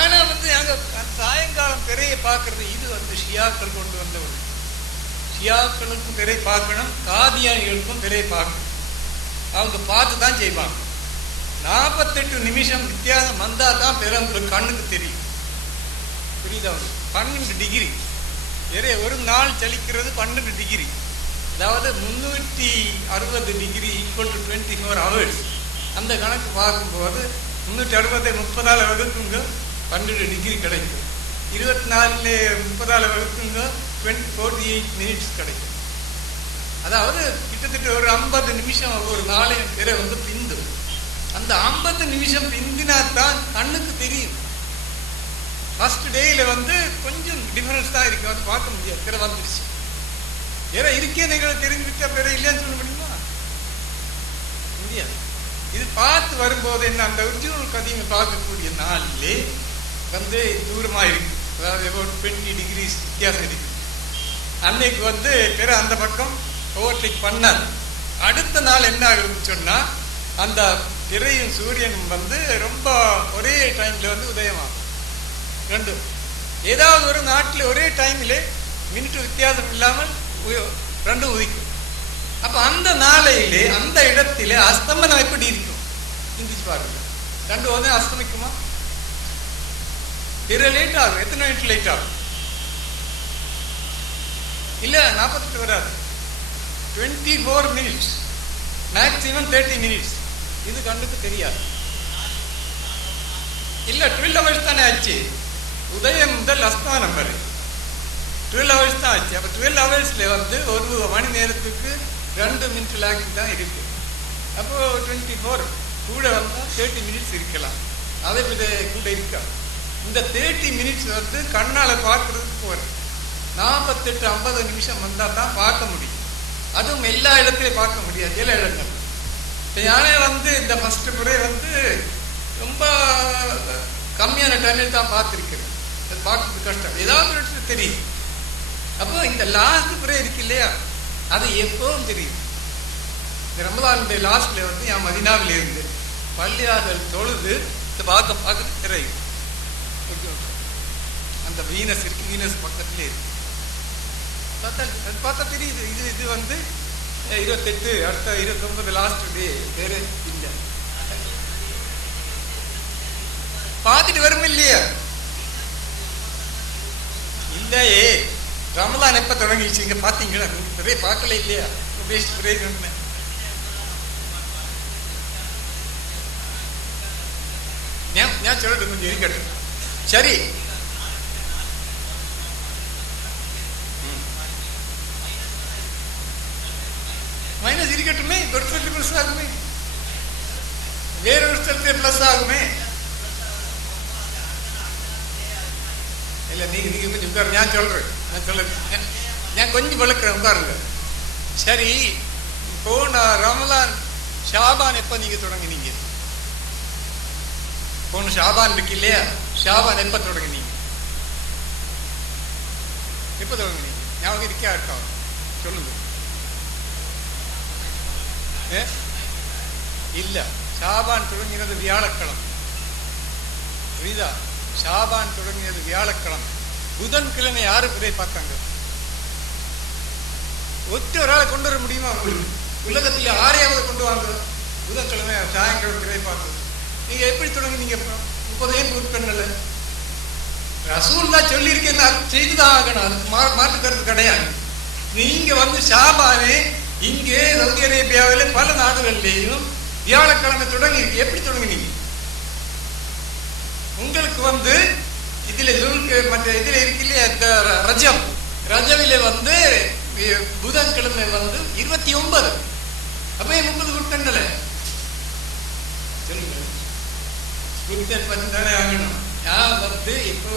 ஆனா வந்து நாங்கள் சாயங்காலம் பிறையை பார்க்கறது, இது வந்து ஷியாக்கள் கொண்டு வந்த ஒரு, ஷியாக்களுக்கும் பிறை பார்க்கணும், காதியானிகளுக்கும் பிறை பார்க்கணும். அவங்க பார்த்து தான் செய்வாங்க. 48 நிமிஷம் வித்தியாசம் வந்தா தான் பிற உங்களுக்கு கண்ணுக்கு தெரியும். புரியுதா? 12 டிகிரி வேற ஒரு நாள் சலிக்கிறது 12 டிகிரி. அதாவது 360 டிகிரி ஈக்குவல் டு 24 hours. அந்த கணக்கு பார்க்கும்போது 360 30ஆல் வகுக்குங்க 12 டிகிரி கிடைக்கும். 24 30ஆல் வகுக்குங்க 48 மினிட்ஸ் கிடைக்கும். அதாவது கிட்டத்தட்ட ஒரு 50 நிமிஷம் ஒரு நாளையும் பிற வந்து பிந்தும். அந்த 50 நிமிஷம் பிந்தினா தான் கண்ணுக்கு தெரியும். ஃபர்ஸ்ட் டேயில வந்து கொஞ்சம் டிஃபரன்ஸ் தான் இருக்கு, அது பார்க்க முடியாது. பிற வந்துருச்சு, வேற இருக்கே நீங்கள் தெரிஞ்சுக்கிட்டா பிற இல்லைன்னு சொல்ல முடியுமா? முடியாது. இது பார்த்து வரும்போது என்ன, அந்த ஒரிஜினல் கதையை பார்க்கக்கூடிய நாளிலே வந்து தூரமா இருக்கு. அதாவது 20 டிகிரிஸ் வித்தியாசம் இருக்கு. அன்னைக்கு வந்து பிற அந்த பக்கம் ஓவர்டேக் பண்ணாது. அடுத்த நாள் என்ன ஆகுதுன்னு சொன்னா, அந்த பிறையும் சூரியனும் வந்து ரொம்ப ஒரே டைம்ல வந்து உதயமாகும். ரெண்டும் ஏதாவது ஒரு நாட்டில் ஒரே டைம்ல மினிட் வித்தியாசம் இல்லாமல் ரெண்டும் உதிக்கும். அப்ப அந்த நாளையிலே அந்த இடத்திலே அஸ்தமனம் எப்படி இருக்கும் சிந்திச்சு பாருங்க. ரெண்டு வந்து அஸ்தமிக்குமா? பிற லேட் ஆகும். எத்தனை மினிட் லேட் ஆகும்? இல்ல 48 வராது, 24 மினிட்ஸ், மேக்சிமம் 30 மினிட்ஸ். இது கண்ணுக்கு தெரியாது. இல்ல 12 ஹவர்ஸ் தானே ஆச்சு, உதயம் முதல் அஸ்தானம் வரை 12 ஹவர்ஸ் தான் ஆச்சு. அப்ப 12 ஹவர்ஸ்ல வந்து ஒரு மணி நேரத்துக்கு 2 மினிட் லாக் தான் இருக்கு. அப்போ 24 கூட வந்தா 30 மினிட்ஸ் இருக்கலாம். அதை விட கூட இருக்கா. இந்த 30 மினிட்ஸ் வந்து கண்ணால பார்க்கறதுக்கு போறேன். 48-50 நிமிஷம் வந்தா தான் பார்க்க முடியும். அதுவும் எல்லா இடத்துலையும் பார்க்க முடியாது, எல்லா இடங்கள். நானே வந்து இந்த ஃபர்ஸ்ட் முறை வந்து ரொம்ப கம்மியான டைமில் தான் பார்த்துருக்கிறேன். அது பார்க்கறது கஷ்டம், ஏதாவது ஒரு இடத்துல தெரியும். அப்போ இந்த லாஸ்ட் முறை இருக்கு இல்லையா, அது எப்பவும் தெரியும். இந்த ரமலானுடைய லாஸ்ட்ல வந்து என் மதினாவில் இருந்து பள்ளியார்கள் தொழுது பார்க்க தெரியும். அந்த வீனஸ் இருக்கு, வீனஸ் பக்கத்திலே இருக்கு, பார்த்தா தெரியுது. இது வந்து 28, அடுத்த 29 லாஸ்ட் டே வேற இல்லை. பார்த்துட்டு வரும் இல்லையா? இல்லையே, ரமலான் எப்ப தொடங்கிடுச்சு பாத்தீங்களா? நிறைய பார்க்கல இல்லையா? ഞാൻ சொல்லட்டும், கொஞ்சம் இருக்கட்டும். சரி, மைனஸ் இருக்கட்டுமே, ஒரு ஸ்டெப் பிளஸ் ஆகுமே, வேற ஒரு ஸ்டெப் பிளஸ் ஆகுமே. இல்ல நீங்க கொஞ்சம் ഞാൻ சொல்றேன். நான் கொஞ்சம் விளக்குறேன் பாருங்க. சரி, போன ரமலான் ஷாபான் எப்ப நீங்க தொடங்கினீங்க? போன ஷாபான் இருக்கு இல்லையா, ஷாபான் எப்ப தொடங்கினீங்க? எப்ப தொடங்கினீங்க? ஞாபகம் இருக்கா இருக்கா? சொல்லுங்க. இல்ல, ஷாபான் தொடங்கினது வியாழக்கிழமை. புரியுதா? ஷாபான் தொடங்கினது வியாழக்கிழமை. புதன்கிழமை யாரு பிறை பார்த்தாங்க? ஒற்ற ஒரு ஆளை கொண்டு வர முடியுமா உங்களுக்கு? உலகத்தில் யாரையாவது கொண்டு வாங்க. புதன்கிழமை சாயங்கிழமை பிறை பார்த்தது. நீங்க எப்படி தொடங்கினீங்க? 30 உட்கண்கள் ரசூல் தான் சொல்லியிருக்கேன், செய்துதான் ஆகணும். அதுக்கு மாற்று கருத்து கிடையாது. நீங்க வந்து ஷாபானே இங்கே சவுதி அரேபியாவில பல நாடுகள்லேயும் வியாழக்கிழமை தொடங்கி இருக்கு. எப்படி தொடங்கினீங்க? உங்களுக்கு வந்து இதுல மற்ற இதுல இருக்கு இல்லையா, இந்த ரஜவில வந்து புதன்கிழமை வந்து 29. அப்ப 30 உட்கண்கள் சொல்லுங்க. தானே ஆகணும். நான் வந்து இப்போ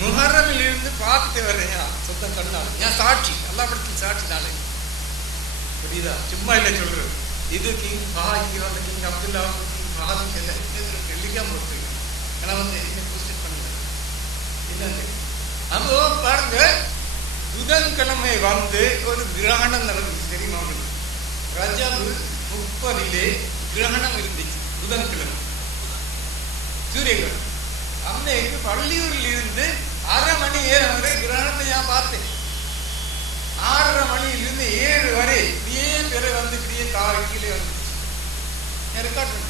முஹர்ரமில் இருந்து பார்த்துட்டு வரேன் சொந்த கண்ணால். நான் சாட்சி, எல்லா படத்திலும் சாட்சி தானே. புரியுதா? சும்மா இல்லை சொல்றது. இது கிங் பாகி வந்து கிங் அப்துல்லா கிங் பாகி எல்லாம் போட்டு ஆனால் வந்து என்ன போஸ்ட் பண்ணுங்க என்னங்க. அப்போ பாருங்க, புதன்கிழமை வந்து ஒரு கிரகணம் நடந்துச்சு தெரியுமா உங்களுக்கு? ரஜபு 30 கிரகணம் இருந்துச்சு புதன்கிழமை, சூரிய கிரகணம். அன்னைக்கு பள்ளியூரில் இருந்து 1/2 மணி நேரம் வரை கிரகணத்தை நான் பார்த்தேன். 6:30 மணியிலிருந்து 7 வரை இப்படியே பிற வந்து இப்படியே கீழே வந்துச்சு. ரெக்கார்ட் பண்ணி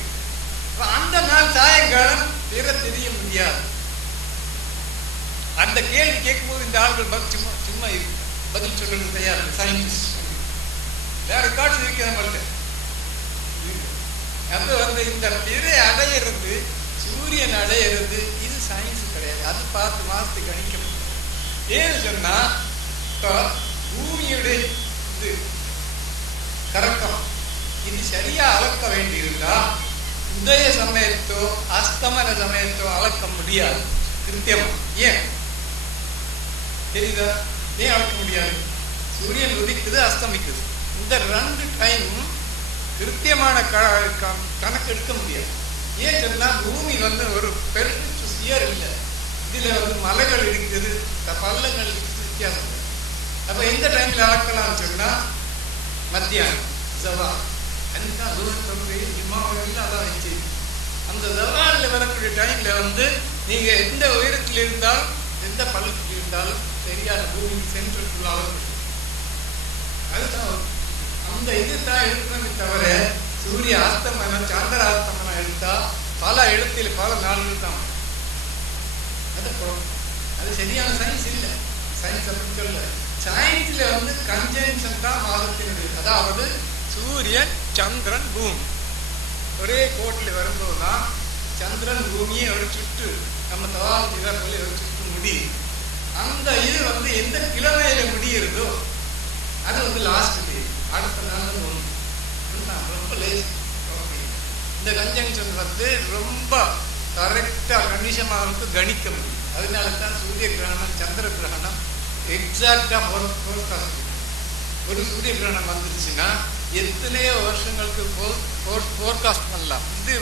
அந்த நாள் சாயங்காலம் பிற தெரிய முடியாது. அந்த கேள்வி கேட்கும்போது இந்த ஆள்கள் சும்மா சும்மா இருக்கு, பதில் சொல்றது தயார். சயின்டிஸ்ட் வேற ரெக்கார்டு இருக்கு நம்மள்ட்ட. அப்ப வந்து இந்த பிறை அடையிறது, சூரியன் அடையிறது, இது சயின்ஸ் கிடையாது. அது 10 மாசத்துக்கு கணிக்க முடியும். ஏன்னு சொன்னா பூமியுடைய இது கறக்கம் இது சரியா அளக்க வேண்டியிருந்தா உதய சமயத்தோ அஸ்தமன சமயத்தோ அளக்க முடியாது கிருத்தியமா. ஏன் தெரியுதா? ஏன் அளக்க முடியாது? சூரியன் உதிக்குது, அஸ்தமிக்குது. இந்த 2 டைம் கிருத்தியமான கணக்கு எடுக்க முடியாது. ஏன் சொன்னா பூமி வந்து ஒரு பெருசு சியர் இல்லை. இதுல வந்து மலைகள் இருக்குது, பள்ளங்கள் வித்தியாசம். அப்ப எந்த டைம்ல அளக்கலாம்னு சொன்னா மத்தியானம் ஜவால். அந்த ஜவால்ல வரக்கூடிய டைம்ல வந்து நீங்க எந்த உயரத்தில் இருந்தாலும் எந்த பள்ளத்தில் இருந்தாலும் சரியான பூமி சென்றுக்குள்ள அதுதான் அந்த இதுதான் எடுக்கணுமே தவிர சூரிய அஸ்தமனம் சந்திர அஸ்தமனம் எடுத்தா பல இடத்துல பல நாள்கள் தான். அது சரியான சயின்ஸ் இல்லை. சயின்ஸ் அப்படின்னு சொல்ல, சயின்ஸ்ல வந்து கன்ஜங்ஷன் தான் மாதத்தினுடைய, அதாவது சூரியன் சந்திரன் பூமி ஒரே கோட்டில் வரும்போதுதான் சந்திரன் பூமியை ஒரு சுற்று நம்ம தவால் ஒரு சுற்று முடியும். அந்த இது வந்து எந்த கிழமையில முடியிருதோ அது வந்து லாஸ்ட் டே, அடுத்த நாள் ஒன்று. ரொம்ப லேஸ். இந்த கன்ஜங்ஷன் வந்து ரொம்ப கரெக்டா கணிசமாக கணிக்க முடியும். அதனால தான் சூரிய கிரகணம் சந்திர கிரகணம் எக்ஸாக்டா போர்காஸ்ட். ஒரு சூரிய கிரகணம் வந்துருச்சுன்னா எத்தனையோ வருஷங்களுக்கு போர்காஸ்ட் பண்ணலாம். இது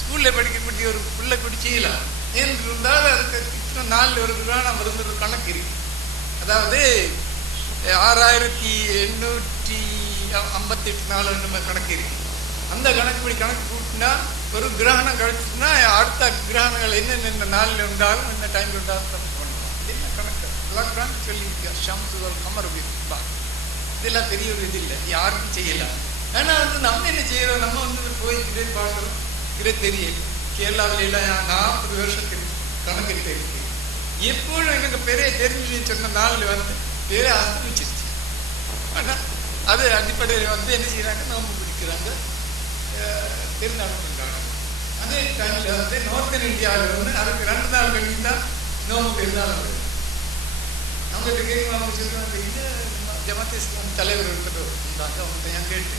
ஸ்கூல்ல படிக்கக்கூடிய ஒரு பிள்ளை கூட செய்யலாம். ஏன்னு இருந்தாலும் அதுக்கு இத்தனை நாள் ஒரு கிரகணம் வருது கணக்கு இருக்கு. அதாவது 6858 நாள் கணக்கு இருக்கு. அந்த கணக்குப்படி கணக்கு கூட்டினா ஒரு கிரகணம் கழிச்சுன்னா அடுத்த கிரகணங்கள் என்னென்ன நாளில் உண்டாலும் என்ன டைம்ல உண்டாலும் கணக்கு பண்ணலாம். என்ன கணக்கு எல்லாம் சொல்லியிருக்கா. ஷம்சுவல் கமர் இதெல்லாம் பெரிய ஒரு இது இல்லை, யாருக்கும் செய்யலாம். ஆனா வந்து நம்ம என்ன செய்யறோம், நம்ம வந்து போய் இதே பார்க்கறோம். இதே தெரியல. கேரளாவில எல்லாம் 40 வருஷத்துக்கு கணக்கு இருக்கு. எப்போதும் எனக்கு பெரிய தெரிஞ்சுன்னு சொன்ன நாளில் வந்து பெரிய அஸ்தமிச்சிருச்சு. ஆனா அது அடிப்படையில் வந்து என்ன செய்யறாங்க, நோம்பு பிடிக்கிறாங்க, திருநாள் கொண்டாடுறாங்க. அதே டைம்ல வந்து நார்த்தன் இந்தியாவில் வந்து அதுக்கு 2 நாள் கழிச்சு தான் நோம்பு பெருநாள் வருது. அவங்ககிட்ட கேட்குவாங்க, சொல்லுவாங்க இந்த ஜமாத் இஸ்லாம் தலைவர் இருக்கிறது இருந்தாங்க. அவங்க நான் கேட்டு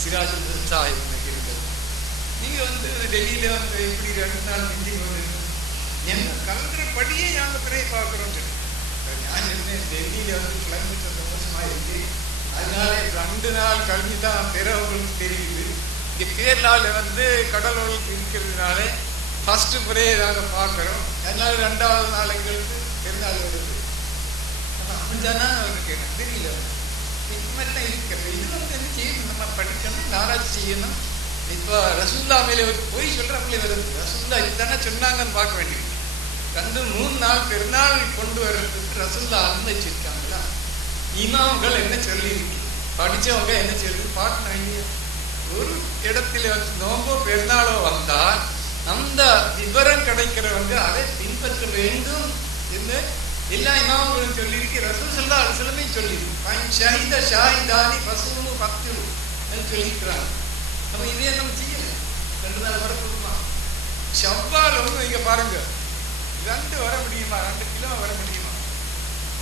சிராஜுல் சாஹிப் இருக்கிறது. நீங்க வந்து டெல்லியில வந்து இப்படி 2 நாள் மீட்டிங் வந்து என்ன கலந்துறபடியே நாங்கள் பிறையை பார்க்குறோம். நான் இருந்தேன் டெல்லியில வந்து கிளைமேட் ரொம்ப மோசமாக சந்தோஷமா இருக்கு. அதனால 2 நாள் கழிஞ்சு தான் பிறவங்களுக்கு தெரியுது. இங்கே கேரளாவில் வந்து கடலோளுக்கு இருக்கிறதுனால ஃபர்ஸ்ட் முறையே நாங்கள் பார்க்குறோம். அதனால 2வது நாள் எங்களுக்கு பெருநாள் வருது. அப்படின்னா அவருக்கு எனக்கு தெரியல, தான் இருக்கிறது. இது வந்து என்ன செய்யணும், நம்ம படிக்கணும், ஆராய்ச்சி செய்யணும். இப்போ ரசூல்லா மேலே ஒரு பொய் சொல்கிறாங்களே வருது. ரசூல்லா இதுதானே சொன்னாங்கன்னு பார்க்க வேண்டியது. 2-3 நாள் பெருநாள் கொண்டு வர்றதுக்கு ரசூல்லா அனுமதிச்சிருக்காங்களா? இமாம்கள் என்ன சொல்லியிருக்கு, படித்தவங்க என்ன சொல்லி பார்க்கணும் இல்லையா? ஒரு இடத்துல வந்து நோம்போ பெருநாளோ வந்தால் அந்த விவரம் கிடைக்கிறவங்க அதை பின்பற்ற வேண்டும் என்று எல்லா இமாம்களும் சொல்லியிருக்கு. ரசூல் ஸல்லல்லாஹு அலைஹி வஸல்லம் சொல்லியிருக்கு. ஷஹீத ஷாஹிதானி ஃபஸூமு ஃபக்திரு சொல்லியிருக்கிறாங்க. அப்போ இதே நம்ம செய்யலை. 2 நாள் வர போதுமா? ஷவ்வால் ஒன்று இங்கே பாருங்க, 2 வர முடியுமா? 2 கிழமை வர முடியுமா?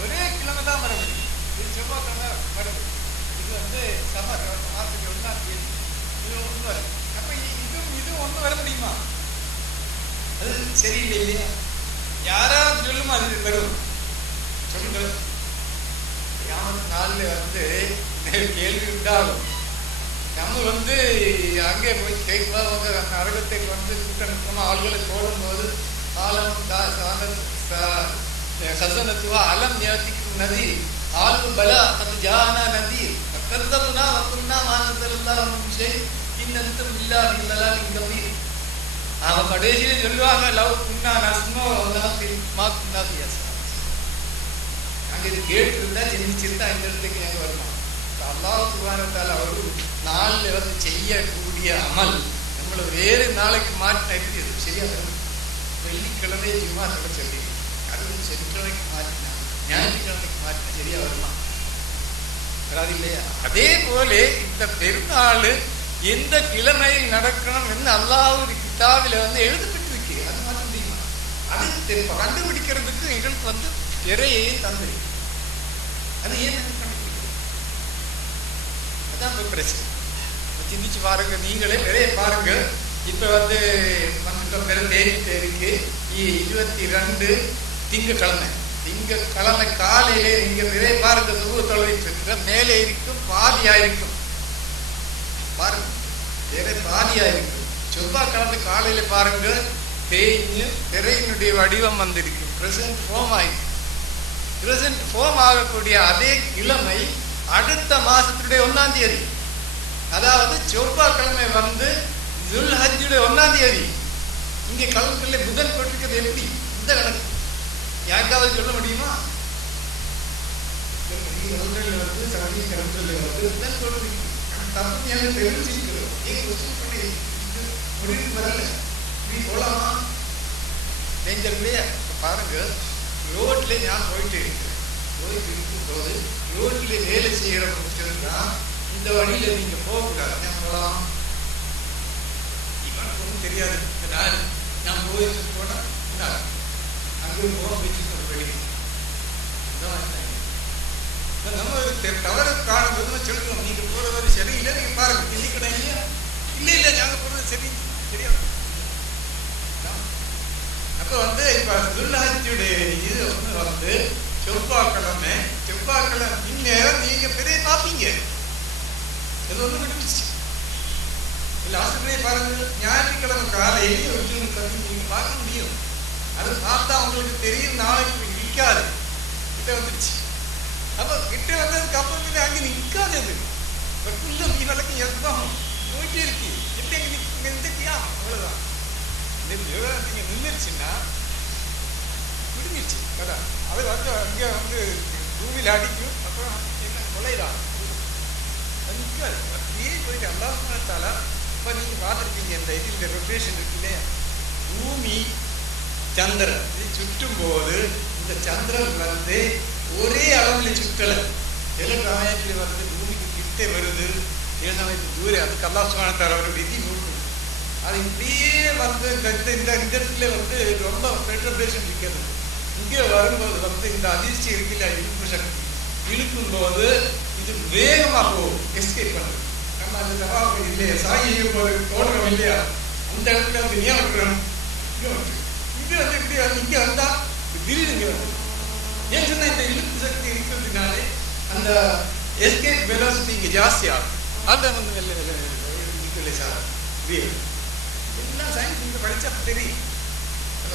ஒரே கிழமை தான் வர முடியும். இது செவ்வாய்க்கிழமை வருது. இது வந்து சமர் மாதத்துக்கு 1ஆம் தேதி. இது 1 வரும். அப்போ இதுவும் 1 வர முடியுமா? அது சரியில்லை இல்லையா? யாராவது சொல்லுமா அது வரும்? சொல்லுங்க. கியாமத் நாளில் வந்து கேள்வி உண்டாகும். நம்ம வந்து அங்கே போய் கேட்கும்போது நரகத்துக்கு வந்து கூட்டணுமா ஆள்களை போடும்போது ஆலம் ஹசனத்துவா அலம் ஞாத்திக்கும் நதி ஆலு பலா அது ஜானா நதி கர்தமுனா வக்குன்னா மானதல்லாஹு ஷை இன்னந்தும் இல்லாஹி லலாலின் கபீர். அவன் கடைசியில் சொல்லுவாங்க, லவ் குன்னா நஸ்மோ மா குன்னா பியஸ். நாங்கள் இது கேட்டிருந்தா ஜெயிச்சிருந்தா இந்த இடத்துக்கு நாங்கள் வருமா? அல்லாஹ் சுப்ஹானஹு வ தஆலா ஒரு நாளில் வந்து செய்யக்கூடிய அமல் நம்மளை வேறு நாளைக்கு மாற்றினா எப்படி அது சரியா வரும்? வெள்ளிக்கிழமை ஜும்மா சொல்லி அது வந்து செவ்வாய்க்கு மாற்றினா ஞாயிற்றுக்கிழமைக்கு மாற்றினா சரியா வருமா? வராது இல்லையா? அதே போல இந்த பெருநாள் எந்த கிழமையில் நடக்கணும் என்று அல்லாஹ்வுடைய கிதாபில் வந்து எழுதப்பட்டிருக்கு. அது மாற்ற முடியுமா? அது கண்டுபிடிக்கிறதுக்கு எங்களுக்கு வந்து நிறைய தந்திருக்கு. அது ஏன் கண்டுபிடிக்கிறது? அதான் பிரச்சனை. சிந்திச்சு பாருங்க, நீங்களே நிறைய பாருங்க. இப்ப வந்து தேதிக்கு 22 திங்கக்கிழமை. திங்கக்கிழமை காலையிலே நீங்க நிறைய பாருங்க, சுபஹ் தொழுகைக்கு மேலே இருக்கும், பாதியா இருக்கும் பாருங்க, வேற பாதியா இருக்கும். செவ்வாய்க்கிழமை காலையில பாருங்க, தேய்ஞ்சு திரையினுடைய வடிவம் வந்திருக்கு, பிரசன்ட் ஃபார்ம் ஆயிருக்கு. பிரசன்ட் ஃபார்ம் ஆகக்கூடிய அதே கிழமை அடுத்த மாசத்துடைய 1ஆம் தேதி, அதாவது செவ்வாய்க்கிழமை வந்து துல்ஹஜ்ஜுடைய 1ஆம் தேதி. இங்கே கலந்துக்கல்ல புதன் போட்டிருக்கிறது எப்படி? இந்த கணக்கு யாருக்காவது சொல்ல முடியுமா? வந்து சனி கலந்துல வந்து புதன் போட்டிருக்கு. தப்பு ஞாபகம் தெரிஞ்சிருக்கிறோம். முடிவு வரல, இப்படி போலாமா? டேஞ்சர் இல்லையா? பாருங்க, ரோட்ல நான் போயிட்டு இருக்கும்போது ரோட்ல வேலை செய்யறவங்க இந்த வழியில நீங்க போகக்கூடாது, நான் போகலாம். இவனுக்கு ஒன்றும் தெரியாது. நான் போயிட்டு போனா அங்கே போக வச்சுட்டு வெளியே நம்ம தவறு காணும்போது சொல்றோம், நீங்க போறது சரியில்லை, நீங்க பாருங்க தில்லிக்கடை இல்லையா? இல்ல நாங்க போறது சரி தெரியாது. அப்ப வந்து இப்ப துல்ஹஜ்ஜுடைய இது ஒண்ணு வந்து செவ்வாய்க்கிழமை இந்நேரம் நீங்க பெரிய பார்ப்பீங்க. இது ஒண்ணு முடிஞ்சிச்சு. லாஸ்ட்லயே பாருங்க, ஞாயிற்றுக்கிழமை காலையிலேயே நீங்க பார்க்க முடியும். அது பார்த்தா உங்களுக்கு தெரியும், நாளைக்கு நிற்காது, கிட்ட வந்துருச்சு. அப்ப கிட்ட வந்ததுக்கு அப்புறம் அங்க நிற்காது. அது விளக்கு எதுவும் போயிட்டே இருக்கு. எப்படி அங்க நிறுத்தியா? அவ்வளவுதான். நீங்க நின்றுச்சுன்னா முடிஞ்சிருச்சு கதா. அது வந்து அங்க வந்து பூமியில அடிக்கும், அப்புறம் என்ன கொலைதான், அது நிற்காது. அப்படியே போயிட்டு அல்லாஹ் சுப்ஹானஹு வ தஆலா இப்ப நீங்க பார்த்துருக்கீங்க, இந்த இந்த ரொட்டேஷன் இருக்கு இல்லையா? பூமி சந்திரன் இது சுற்றும் போது இந்த சந்திரன் வந்து ஒரே அளவில் சுற்றலை. சில சமயத்தில் வந்து பூமிக்கு கிட்ட வருது, சில சமயத்துக்கு தூரம். அதுக்கு அல்லாஹ் சுப்ஹானஹு வ தஆலா ஒரு விதி நூற்று. அது இப்படியே வந்து இந்த இடத்துல வந்து ரொம்ப பெட்ரோபேஷன் இருக்கிறது. இங்கே வரும்போது வந்து இந்த அதிர்ச்சி இருக்குல்ல, இழுப்பு சக்தி இழுக்கும் போது இது வேகமாக போகும், எஸ்கேப் பண்ணுது. நம்ம அந்த சவால் இல்லையா, சாகியும் போது போடுறோம் இல்லையா, அந்த இடத்துல வந்து ஏன் விட்டுறோம்? இங்கே வந்து இப்படி வந்து இங்கே வந்தா திடீர்னு ஏன் சொன்னா இந்த இழுப்பு சக்தி இருக்கிறதுனாலே அந்த அந்த எஸ்கேப் வெலாசிட்டி இங்கே ஜாஸ்தி ஆகும். அதை வந்து எல்லாம் சயின்ஸ் இங்கே படித்தா தெரியும்.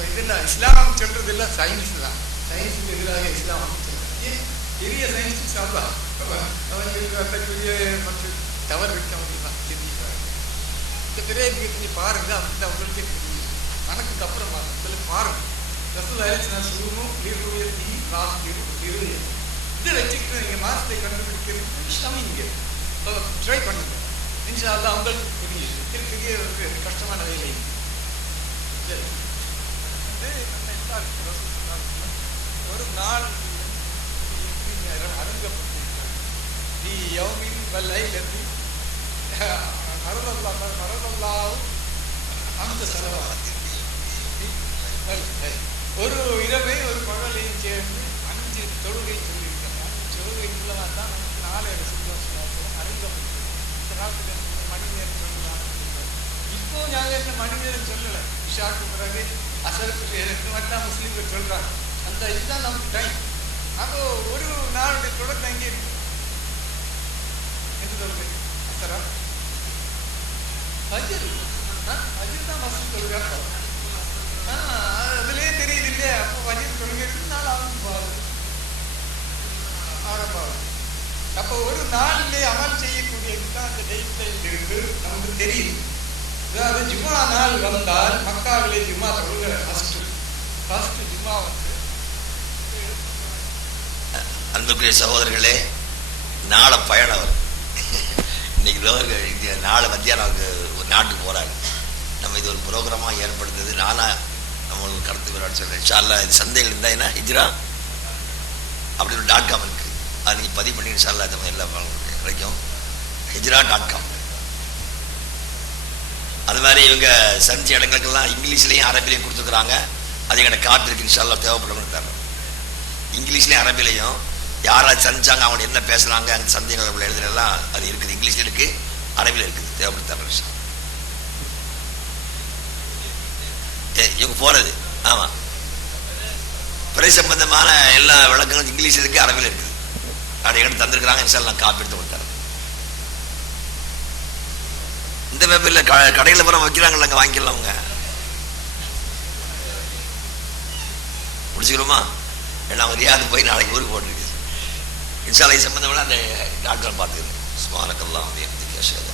இதெல்லாம் இஸ்லாம் சொல்றது எல்லாம் சயின்ஸ் தான். சயின்ஸுக்கு எதிராக இஸ்லாம் சொல்றாங்க. பெரிய சயின்ஸ் சாப்பிடா அவங்களுக்கு மற்றும் தவறு இருக்கு, அவங்களுக்கு தான் தெரிஞ்சுக்கிறாங்க. இந்த பெரிய நீங்க பாருங்க, அந்த அவங்களுக்கே தெரியும். கணக்குக்கு அப்புறம் உங்களுக்கு பாருங்க. சொல்லணும் இதை வச்சுக்கிட்டு நீங்க மாசத்தை கண்டுபிடிக்கிறது ட்ரை பண்ணுங்க. இன்ஷா அல்லாஹ் அவங்களுக்கு புரியுது. பெரிய ஒரு கஷ்டமான வேலை. ஒரு நாள் அரங்கப்பட்டிருக்கிறது. அந்த செலவாக ஒரு இரவை ஒரு பகலையும் சேர்ந்து 5 தொழுகை சொல்லியிருக்காங்க. 5 தொழுகை மூலமாக தான் நமக்கு 4 அரங்கப்பட்டிருக்கு. இந்த காலத்துல மணி நேரம் சொல்லலாம். இப்போ நாங்கள் என்ன மணி நேரம் சொல்லலை. இஷாக்கு பிறகு அசருக்கு மட்டும் முஸ்லீம்கள் சொல்றாங்க. அந்த இதுதான் நமக்கு டைம். அப்போ ஒரு நாளுடைய தொடர்ந்து அங்கே இருக்கு. எந்த தொழுகை? அசரா அஜிர் அஜிர் தான் மசூல் தொழுகா. அதுலேயே தெரியுது இல்லையா? அப்போ அஜிர் தொழுகை 4 ஆரம்பம். அப்போ ஒரு நாளிலே அமல் செய்யக்கூடியதுதான் அந்த டேட்ல இருந்து நமக்கு தெரியுது. அதாவது ஜும்மா நாள் வந்தால் மக்காவிலே ஜும்மா தொழுகிற ஃபர்ஸ்ட் ஜும்மா வந்து. அன்புக்குரிய சகோதரர்களே, நாளை பயணம் வரும். இன்னைக்கு நாளை மத்தியானம் ஒரு நாட்டுக்கு போகிறாங்க. நம்ம இது ஒரு ப்ரோக்ராமாக ஏற்படுத்துது. நானாக நம்மளுக்கு கருத்து விளையாட சொல்கிறேன். இன்ஷா அல்லாஹ் இது சந்தைகள் இருந்தால் என்ன ஹிஜ்ரா அப்படின்னு ஒரு .com இருக்குது. அது நீங்கள் பதிவு பண்ணி இன்ஷா அல்லாஹ் இந்த மாதிரி எல்லாம் கிடைக்கும். hijra.com. அது மாதிரி இவங்க சஞ்ச இடங்களுக்கெல்லாம் இங்கிலீஷ்லேயும் அரபிலையும் கொடுத்துருக்குறாங்க. அது எங்கிட்ட காத்திருக்கு. இன்ஷா அல்லாஹ் தேவைப்படணும்னு தரோம். இங்கிலீஷ்லேயும் அரபிலையும் யாராவது சந்திச்சாங்க, அவங்க என்ன பேசுகிறாங்க, அந்த சந்தேகங்கள் எழுதுலாம் அது இருக்குது. இங்கிலீஷில் இருக்குது, அரபியில் இருக்குது. தேவைப்பட்டு தரோம் விஷயம். இவங்க போகிறது ஆமாம் பிறை சம்பந்தமான எல்லா விளக்கங்களும் இங்கிலீஷ் இருக்குது, அரபியில் இருக்குது. அப்படி எங்கிட்ட தந்துருக்குறாங்க. இன்ஷா அல்லாஹ் காப்பி எடுத்து கொடுத்தாரு. இந்த பேப்பரில் கடையில் போகிற வைக்கிறாங்கல்ல, அங்கே வாங்கிக்கலாம். அவங்க முடிச்சுக்கிறோமா? ஏன்னா அவங்க ரியாது போய் நாளைக்கு ஊருக்கு போட்டிருக்கு. இன்ஷா அல்லாஹ் சம்பந்தமான அந்த டாக்டரை பார்த்துக்கிறேன். சுப்ஹானக்கல்லாஹ் வபிஹம்திஹி அஷ்ஹது